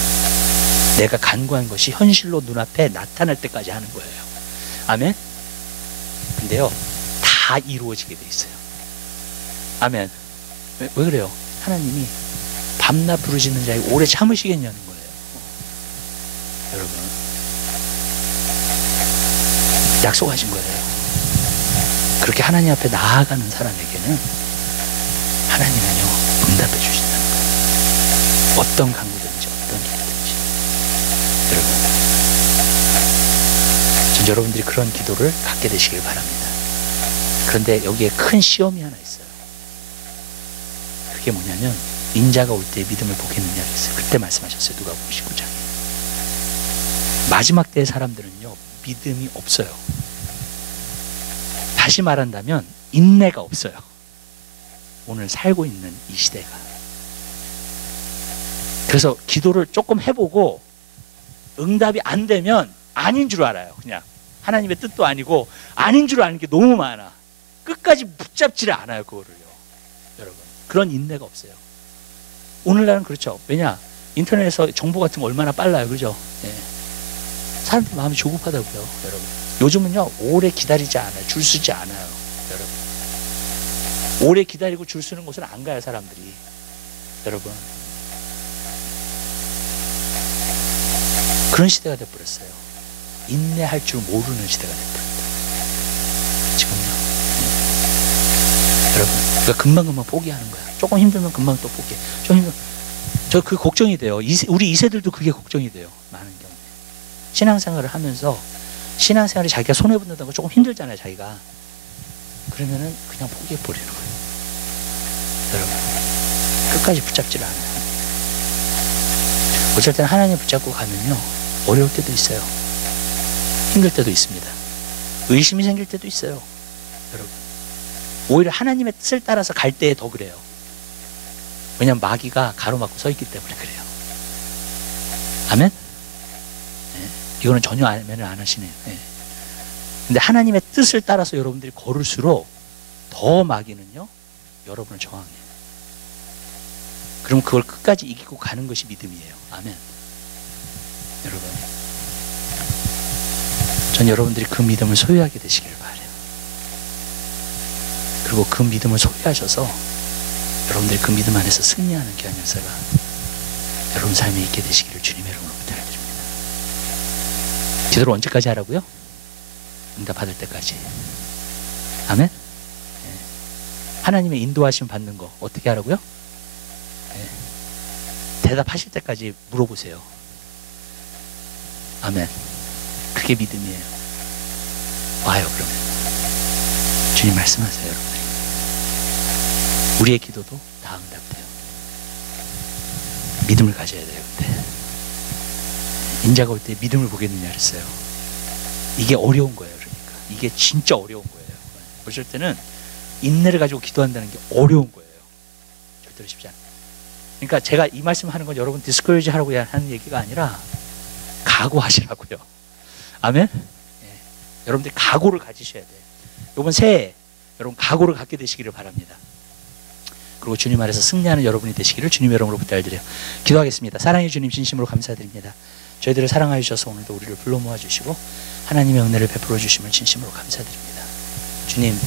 내가 간구한 것이 현실로 눈앞에 나타날 때까지 하는 거예요. 아멘. 근데요, 다 이루어지게 돼 있어요. 아멘. 왜 그래요? 하나님이 밤낮 부르시는 자에게 오래 참으시겠냐는 거예요. 여러분, 약속하신 거예요. 그렇게 하나님 앞에 나아가는 사람에게는 하나님은요, 응답해 주신다는 거예요. 어떤 간구든지, 어떤 기도든지. 여러분, 전 여러분들이 그런 기도를 갖게 되시길 바랍니다. 그런데 여기에 큰 시험이 하나 있어요. 그게 뭐냐면, 인자가 올 때 믿음을 보겠느냐 그랬어요. 그때 말씀하셨어요. 누가복음 19장에. 마지막 때의 사람들은요, 믿음이 없어요. 다시 말한다면 인내가 없어요. 오늘 살고 있는 이 시대가. 그래서 기도를 조금 해보고 응답이 안 되면 아닌 줄 알아요. 그냥 하나님의 뜻도 아니고 아닌 줄 아는 게 너무 많아. 끝까지 붙잡지를 않아요, 그거를요. 여러분, 그런 인내가 없어요. 오늘날은 그렇죠. 왜냐? 인터넷에서 정보 같은 거 얼마나 빨라요, 그죠? 사람들 마음이 조급하다고요, 여러분. 요즘은요, 오래 기다리지 않아요. 줄 서지 않아요, 여러분. 오래 기다리고 줄 서는 곳은 안 가요, 사람들이. 여러분, 그런 시대가 돼버렸어요. 인내할 줄 모르는 시대가 돼버렸다. 지금요. 여러분, 그러니까 금방금방 포기하는 거야. 조금 힘들면 금방 또 포기해. 좀 힘들면. 저 그 걱정이 돼요. 우리 2세들도 그게 걱정이 돼요. 많은 경우에. 신앙생활을 하면서 신앙생활이 자기가 손해본다는 거 조금 힘들잖아요, 자기가. 그러면은 그냥 포기해버리는 거예요. 여러분, 끝까지 붙잡지를 않아요. 어쩔 때는 하나님 붙잡고 가면요, 어려울 때도 있어요. 힘들 때도 있습니다. 의심이 생길 때도 있어요. 여러분, 오히려 하나님의 뜻을 따라서 갈 때에 더 그래요. 왜냐하면 마귀가 가로막고 서 있기 때문에 그래요. 아멘? 네. 이거는 전혀 아멘을 안 하시네요. 네. 근데 하나님의 뜻을 따라서 여러분들이 걸을수록 더 마귀는요, 여러분을 저항해요. 그럼 그걸 끝까지 이기고 가는 것이 믿음이에요. 아멘. 여러분, 전 여러분들이 그 믿음을 소유하게 되시길 바라요. 그리고 그 믿음을 소유하셔서 여러분들이 그 믿음 안에서 승리하는 귀한 역사가 여러분 삶에 있게 되시기를 주님의 이름으로 부탁드립니다. 기도를 언제까지 하라고요? 응답 받을 때까지. 아멘. 하나님의 인도하심 받는 거 어떻게 하라고요? 대답하실 때까지 물어보세요. 아멘. 그게 믿음이에요. 와요. 그러면 주님 말씀하세요. 여러분. 우리의 기도도 다 응답돼요. 믿음을 가져야 돼요. 근데 인자가 올 때 믿음을 보겠느냐 그랬어요. 이게 어려운 거예요. 그러니까 이게 진짜 어려운 거예요. 어쩔 때는 인내를 가지고 기도한다는 게 어려운 거예요. 절대로 쉽지 않아요. 그러니까 제가 이 말씀하는 건 여러분 디스커리지 하라고 하는 얘기가 아니라 각오하시라고요. 아멘? 여러분들이 각오를 가지셔야 돼요. 이번 새해 여러분 각오를 갖게 되시기를 바랍니다. 그리고 주님 안에서 승리하는 여러분이 되시기를 주님의 이름으로 부탁드려요. 기도하겠습니다. 사랑해 주님 진심으로 감사드립니다. 저희들을 사랑하여 주셔서 오늘도 우리를 불러 모아주시고 하나님의 은혜를 베풀어 주심을 진심으로 감사드립니다. 주님